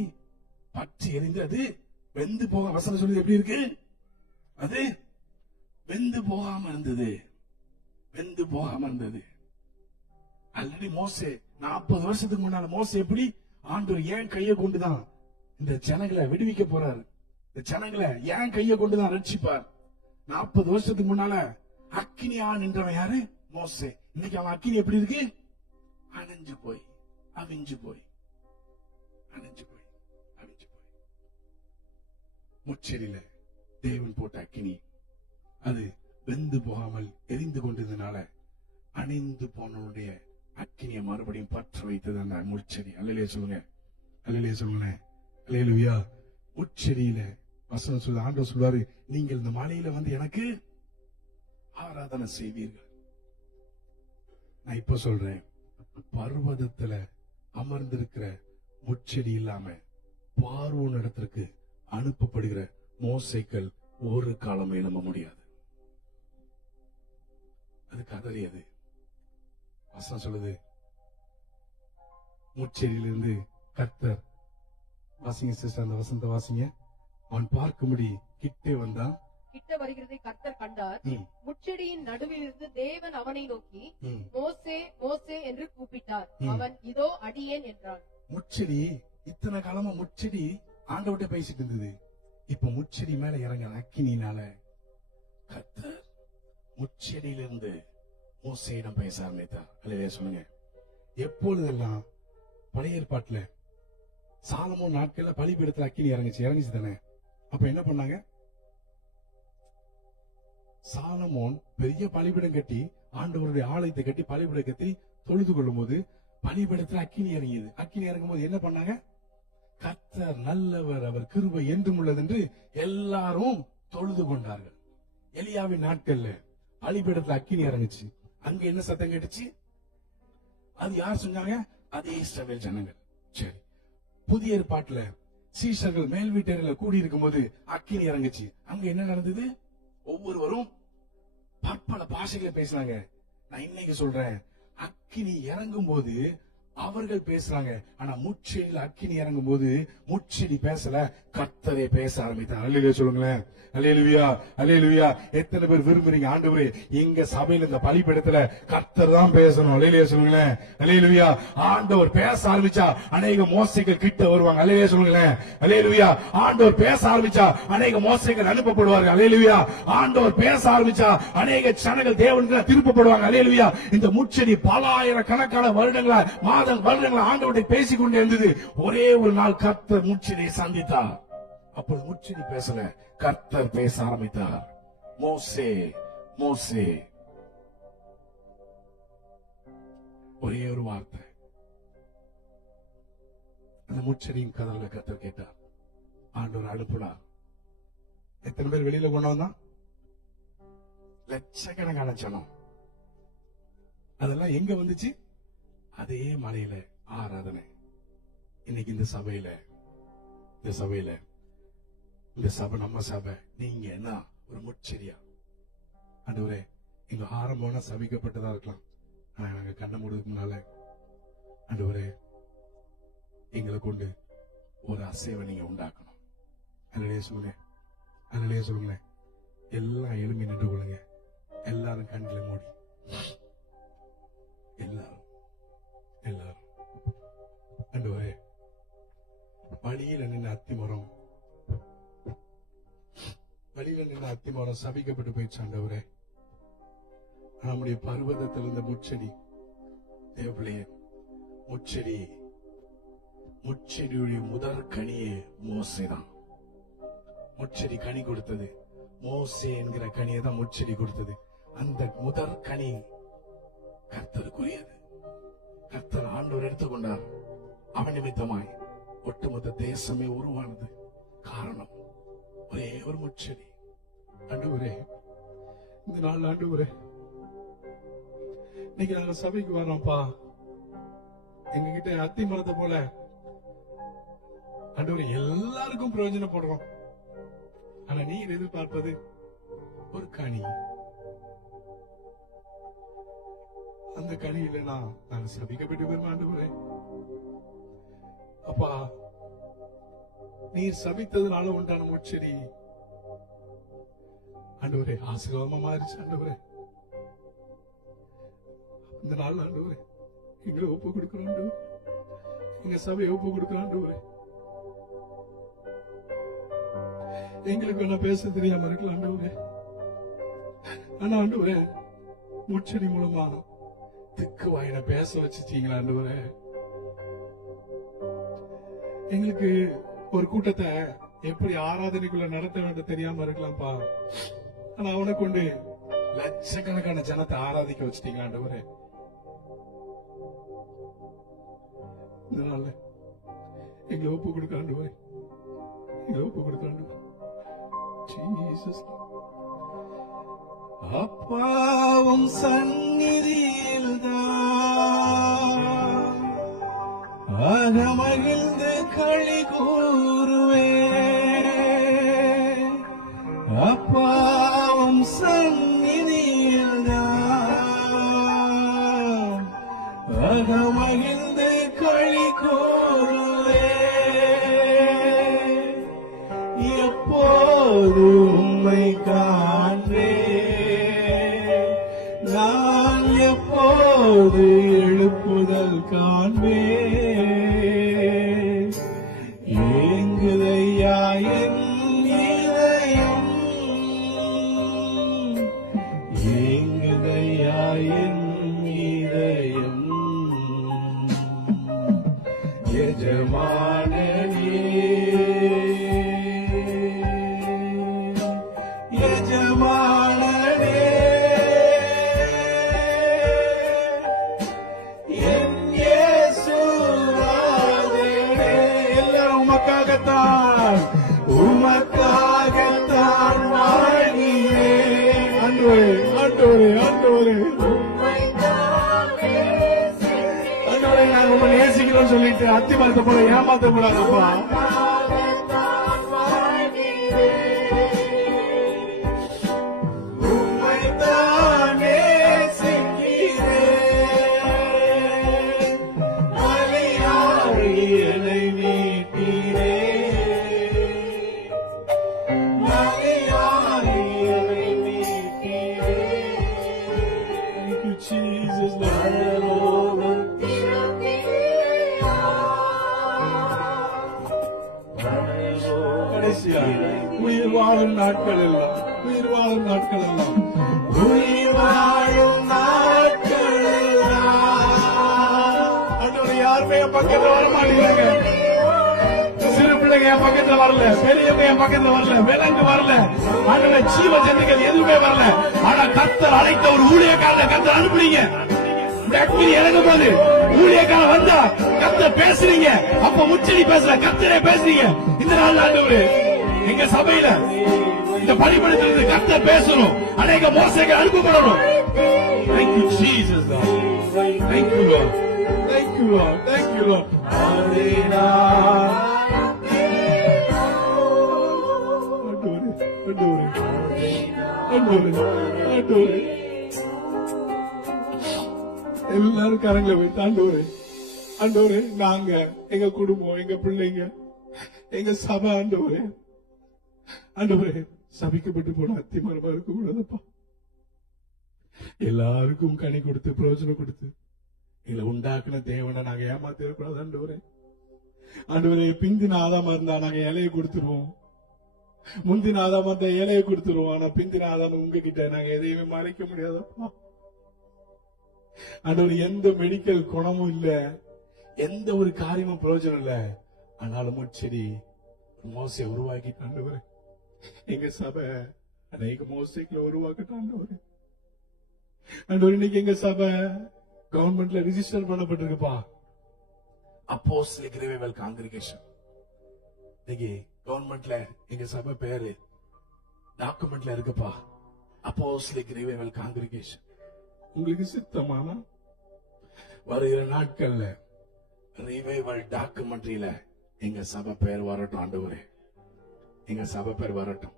பற்றி எரிந்து அது வெந்து போக. வசனம் சொல்லுது எப்படி இருக்கு? அது வெந்து போகாம இருந்தது, வெந்து போகாம இருந்தது. ஆல்ரெடி மோசே 40 வருஷத்துக்கு முன்னால மோசே எப்படி ஆண்டவர் ஏன் கையை கொண்டுதான் இந்த ஜனங்களை விடுவிக்க போறாரு, இந்த ஜனங்களை ஏன் கையை கொண்டுதான் ரட்சிப்பார். 40 வருஷத்துக்கு முன்னால அக்கினியா நின்றவன் யாரு? மோசே. இன்னைக்கு அவன் அக்கினி எப்படி இருக்கு? அணைஞ்சு போய், அவிஞ்சு போய், அணைஞ்சு போய், அவிஞ்சு போய். முச்செடியில தேவன் போட்ட அக்கினி அது வெந்து போகாமல் எரிந்து கொண்டதுனால அணைந்து போனவனுடைய அக்கினியை மறுபடியும் பற்ற வைத்தது அந்த முச்செடி. அல்லேலூயா சொல்லுங்க. அல்லேலூயா சொல்லுங்களேன். அல்லேலூயா. முச்செடியில வசனம் சொல்ல ஆண்டவர் சொல்வாரு, நீங்கள் இந்த மலையில வந்து எனக்கு ஆராதனை செய்வீர்கள். நான் இப்ப சொல்றேன், பர்வதத்துல அமர்ந்திருக்கிற முச்செடி இல்லாம பார்வோன் இடத்திற்கு அனுப்பப்படுகிற மோசேக்கள் ஒரு காலமே நம்ப முடியாது. அது கதறியது. வசனம் சொல்லுது, முச்செடியிலிருந்து கர்த்தர், வாசிங்க சிஸ்டர், அந்த வசந்த வாசிங்க. அவன் பார்க்கும்படி கிட்டே வந்தான். கிட்ட வருகிறதை கர்த்தர் கண்டார். ம். முச்செடியின் நடுவில் இருந்து தேவன் அவனை நோக்கி ம். மோசே மோசே என்று கூப்பிட்டார். ம். அவன் இதோ அடியேன் என்றான். முச்செடி இத்தனை காலமா முச்செடி ஆண்டவர்கிட்ட பேசிட்டு இருந்தது. இப்ப முச்செடி மேல இறங்க அக்கினினால கர்த்தர் முச்செடியிலிருந்து மோசேயிடம் பேச ஆரம்பித்தார். அல்லையா சொல்லுங்க. எப்பொழுதெல்லாம் பழைய ஏற்பாட்டுல சாலமோன் நாட்கள்ல பலிபீடத்துல அக்கினி இறங்குச்சு தானே. அப்ப என்ன பண்ணாங்க? சாலமோன் பெரிய பலிபீடம் கட்டி, ஆண்டவருடைய ஆலயத்தை கட்டி பலிபீடம் கட்டி தொழுது கொள்ளும் போது பலிபீடத்துல அக்கினி இறங்கியது. அக்கினி இறங்கும் போது என்ன பண்ணாங்க? கர்த்தர் நல்லவர், அவர் கிருபை என்றும் உள்ளது என்று எல்லாரும் தொழுது கொண்டார்கள். எலியாவின் நாட்கள்ல பலிபீடத்துல அக்கினி இறங்குச்சு. அங்க என்ன சத்தம் கேட்டுச்சு? அது யார் சொன்னாங்க? அதே இஸ்ரவேல் ஜனங்கள். சரி, புதிய ஏற்பாட்டுல சீஷர்கள் மேல் வீட்டறையில கூடி இருக்கும் போது அக்கினி இறங்குச்சு. அங்க என்ன நடந்தது? ஒவ்வொருவரும் பற்பல பாஷைகளை பேசினாங்க. நான் இன்னைக்கு சொல்றேன், அக்கினி இறங்கும் போது அவர்கள் பேசுறாங்க. ஆனா முச்செடியில் அக்கினி இறங்கும் போது முச்செடி பேசல, கர்த்தரே பேச ஆரம்பித்தார். அல்லேலூயா சொல்லுங்களேன். அல்லேலூயா, அல்லேலூயா. எத்தனை பேர் விரும்புறீங்க, ஆண்டவரே எங்க சபையில இந்த பலிபீடத்துல கர்த்தர் தான் பேசணும்? அல்லேலூயா சொல்லுங்களேன். அல்லேலூயா. ஆண்டவர் பேச ஆரம்பிச்சா அநேக மோசைகள் கிட்ட வருவாங்க. அல்லேலூயா சொல்லுங்களேன். அல்லேலூயா. ஆண்டவர் பேச ஆரம்பிச்சா அநேக மோசைகள் அனுப்பப்படுவார்கள். அல்லேலூயா. ஆண்டவர் பேச ஆரம்பிச்சா அநேக ஜனங்கள் தேவனுக்கு திருப்பப்படுவாங்க. அல்லேலூயா. இந்த முச்செடி பல ஆயிரக்கணக்கான வருடங்களா வருடங்களா ஆண்டவரை பேசிக் கொண்டே இருந்தது. ஒரே ஒரு நாள் கர்த்தர் முச்செடியை சந்தித்தார். அப்போது முச்செடி பேசல, கர்த்தர் பேச ஆரம்பித்தார். மோசே மோசே. ஒரே ஒரு வார்த்தை. அந்த முச்செடியின் கதவுல கர்த்தர் கேட்டார். ஆண்டவர் அனுப்புனார். எத்தனை பேர் வெளியில கொண்டு வந்தான்? லட்சக்கணக்கான ஜனம். அதெல்லாம் எங்க வந்துச்சு? அதே மலையில ஆராதனை. இன்னைக்கு இந்த சபையில இந்த சபை நம்ம சபை. நீங்க என்ன ஒரு முச்செடியா? ஆண்டவரே, எங்க ஆரம்பம்னா சபிக்கப்பட்டதா இருக்கலாம். ஆனா நாங்க கண்ண மூடுறதுக்கு முன்னால ஆண்டவரே எங்களை கொண்டு ஒரு அசைவை நீங்க உண்டாக்கணும். அல்லேலூயா சொல்லுங்க. அல்லேலூயா சொல்லுங்களேன். எல்லாம் எழும்பி நின்று கொள்ளுங்க. எல்லாரும் கண்களை மூடி. எல்லாரும் ஆண்டவரே, வழியில நின்று அத்திமரம் சபிக்கப்பட்டு போயிடுச்சு. ஆண்டவரே, நம்முடைய பர்வதத்தில் இருந்த முச்செடி தேவப்பிள்ளையே, முச்செடியுடைய முதற் கனியே மோசேதான். முச்செடி கனி கொடுத்தது மோசே என்கிற கனியை தான் முச்செடி கொடுத்தது. அந்த முதற் கனி கர்த்தருக்குரியது. கர்த்தர் ஆண்டவர் எடுத்துக்கொண்டார். அவன் நிமித்தமாய் ஒட்டுமொத்த தேசமே உருவானது. காரணம் ஒரே ஒரு முச்செடி. ஆண்டவரே, இந்த நாள் ஆண்டவரே, இன்னைக்கு நாங்க சபைக்கு வரோம்ப்பா. எங்க கிட்ட அத்தி மரத்தை போல ஆண்டவரே எல்லாருக்கும் பிரயோஜனப்படுறோம். ஆனா நீங்க எதிர்பார்ப்பது ஒரு கனி. அந்த கனி இல்லைன்னா நாங்க சபிக்கப்பட்டு போயிருமா? ஆண்டவரே, அப்பா, நீர் சபித்ததுனால உண்டான முச்செடி ஆண்டவரே ஆசீர்வாதமா மாறிச்சு. ஆண்டவரே, இந்த நாள் ஆண்டவரே எங்களை ஒப்பு கொடுக்கிறோம். ஆண்டவரே, எங்க சபையை ஒப்பு கொடுக்கிறோம். ஆண்டவரே, எங்களுக்கு என்ன பேச தெரியாம இருக்கலாம். ஆண்டவரே, ஆனா ஆண்டவரே முச்செடி மூலமா திக்கு வாயின பேச வச்சுட்டீங்களா? ஆண்டவரே, எங்களுக்கு ஒரு கூட்டத்தை எப்படி ஆராதனைக்குள்ள நடத்த வேண்டும் தெரியாம இருக்கலாம்ப்பா. ஆனா அவனை கொண்டு லட்சக்கணக்கான ஜனத்தை ஆராதிக்க வச்சுட்டீங்க. ஆண்டவரே, இதனால எங்களை ஒப்பு கொடுக்க. ஆண்டவரே, எங்களை ஒப்பு கொடுக்க. ஆண்டவரே, ஜீசஸ். அப்பாவும் சந்நிதியில்தான் மகிழ்ந்து களி கூறுவே. அப்பாவும் சந்நிதியில்தான் மகிழ்ந்து களி எஜமானனே எஜமானனே என் இயேசுநாதனே. எல்லாரும் உமக்காகத்தான் உமக்காகத்தான் வாழ்கிறேன். ஆண்டவரே ஆண்டவரே ஆண்டவரே ஆண்டவரே, நான் உங்களை நேசிக்கிறோம் சொல்லிட்டு அத்திமரத்தை போல ஏமாத்த கூடாதுப்பா. உம்மைத்தான் நேசிக்கிறேன். பலியாய் என்னை மீட்டீரே. பலியாய் என்னை மீட்டீரே. Thank you, Jesus, Lord. கடைசியா உயிர் வாழும் நாட்கள் எல்லாம், உயிர் வாழும் நாட்கள் எல்லாம், உயிர் வாழும் நாட்கள் எல்லாம். ஆண்டவரே, யாருமே என் பக்கத்துல வர மாட்டேங்கிறாங்க. சிறு பிள்ளைங்க என் பக்கத்துல வரல, பெரியவங்க என் பக்கத்துல வரல, விலங்கு வரல, ஆண்டவரே ஜீவ ஜந்துக்கள் எதுவுமே வரல. ஆனா கர்த்தர் அழைத்த ஒரு ஊழியக்காரனை கர்த்தர் அனுப்புறீங்க. அக்னி இறங்கும் போது ஊழியக்காரன் வந்தா கர்த்தர் பேசுறீங்க. அப்ப முச்சடி பேசல, கர்த்தரே பேசுறீங்க. இந்த நாள் ஆண்டவரே எங்க சபையில இந்த பணிபடுத்துறது கர்த்தர் பேசணும். அநேக மோசங்கள் அனுப்பப்படணும். Thank you, Jesus, Lord. Thank you, Lord. Thank you, Lord. Thank you, Lord. ஆண்டவரே எல்லாரும் கரங்களை வைத்து ஆண்டவரே ஆண்டவரே, நாங்க எங்க குடும்பம், எங்க பிள்ளைங்க, எங்க சபை ஆண்டவரே ஆண்டவரே சபிக்கப்பட்டு போன அத்திமரமா இருக்க கூடாதப்பா. எல்லாருக்கும் கனி கொடுத்து பிரயோஜனம் கொடுத்து இல்ல உண்டாக்குன தேவனை நாங்க ஏமாத்திடக்கூடாது ஆண்டவரே. ஆண்டவரே, பிந்தின ஆதாமா இருந்தா நாங்க இலையை கொடுத்துருவோம், முந்தின ஆதாமா இருந்தா இலையை கொடுத்துருவோம். ஆனா பிந்தின ஆதாம உங்ககிட்ட நாங்க எதையுமே மறைக்க முடியாதப்பா. ஆண்டவர், எந்த மெடிக்கல் குணமும் இல்ல, எந்த ஒரு காரியமும் பிரயோஜனம் இல்ல. ஆனாலும் சரி மோசையை உருவாக்கிட்டு ஆண்டவரே எங்க சபை அநேக மோசைகளை உருவாக்கிட்டு ஆண்டவரே. ஆண்டவர், இன்னைக்கு எங்க சபை கவர்மெண்ட்ல ரிஜிஸ்டர் பண்ணப்பட்டிருக்குப்பா. Apostolic revival congregation. இன்னைக்கு கவர்மெண்ட்ல எங்க சபை பேரு டாக்குமெண்ட்ல இருக்குப்பா, அப்போஸ்தலிக் ரிவைவல் காங்கிரிகேஷன். உங்களுக்கு சித்தமானா வருகிற நாட்கள்ல ரிவைவல் டாக்குமெண்ட்ரியில எங்க சபை பேர் வரட்டும் ஆண்டவரே. எங்க சபை பேர் வரட்டும்,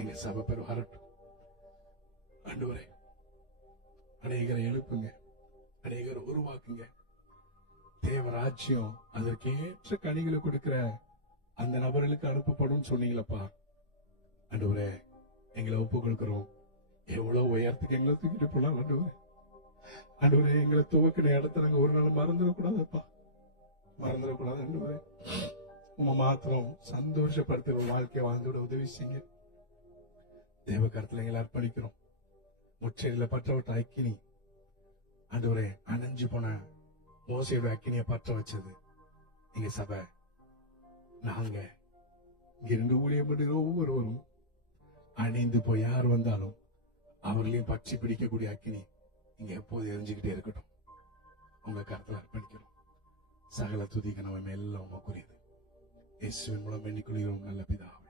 எங்க சபை பேர் வரட்டும் ஆண்டவரே. அநேகரை எழுப்புங்க, அநேகரை உருவாக்குங்க. தேவராஜ்யம் அதற்கேற்ற கனிகளை கொடுக்கிற அந்த நபர்களுக்கு அனுப்பப்படும் சொன்னீங்களப்பா. ஆண்டவரே, எங்களை ஒப்பு கொடுக்கிறோம். எவ்வளவு உயரத்துக்கு எங்களை தூக்கிட்டு போலாம் ஆண்டவரே. ஆண்டவரே, எங்களை துவக்கின இடத்துல நாங்க ஒரு நாள் மறந்துடக்கூடாதப்பா, மறந்துடக்கூடாது ஆண்டவரே. உங்க மாத்திரம் சந்தோஷப்படுத்துற ஒரு வாழ்க்கையை வாழ்ந்தோட உதவி செய்யுங்க. தேவ கருத்துல எங்களை அர்ப்பணிக்கிறோம். முச்செடியில பற்றவிட்ட அக்கினி ஆண்டவரே, அணைஞ்சு போன மோசையோட அக்கினியை பற்ற வச்சது எங்க சபை. நாங்க இங்க இருந்து ஊழியம் பண்ணுகிற ஒவ்வொருவரும் அணைந்து போய் யார் வந்தாலும் அவர்களையும் பற்றி பிடிக்கக்கூடிய அக்கினி இங்க எப்போது எரிஞ்சுக்கிட்டே இருக்கட்டும். உங்க கருத்துல அர்ப்பணிக்கிறோம். சகல துதிக்க நம்ம எல்லாம் உமக்குரியது. இயேசுவின் மூலம் எண்ணிக்கொள்கிறோம் நல்ல பிதாவே.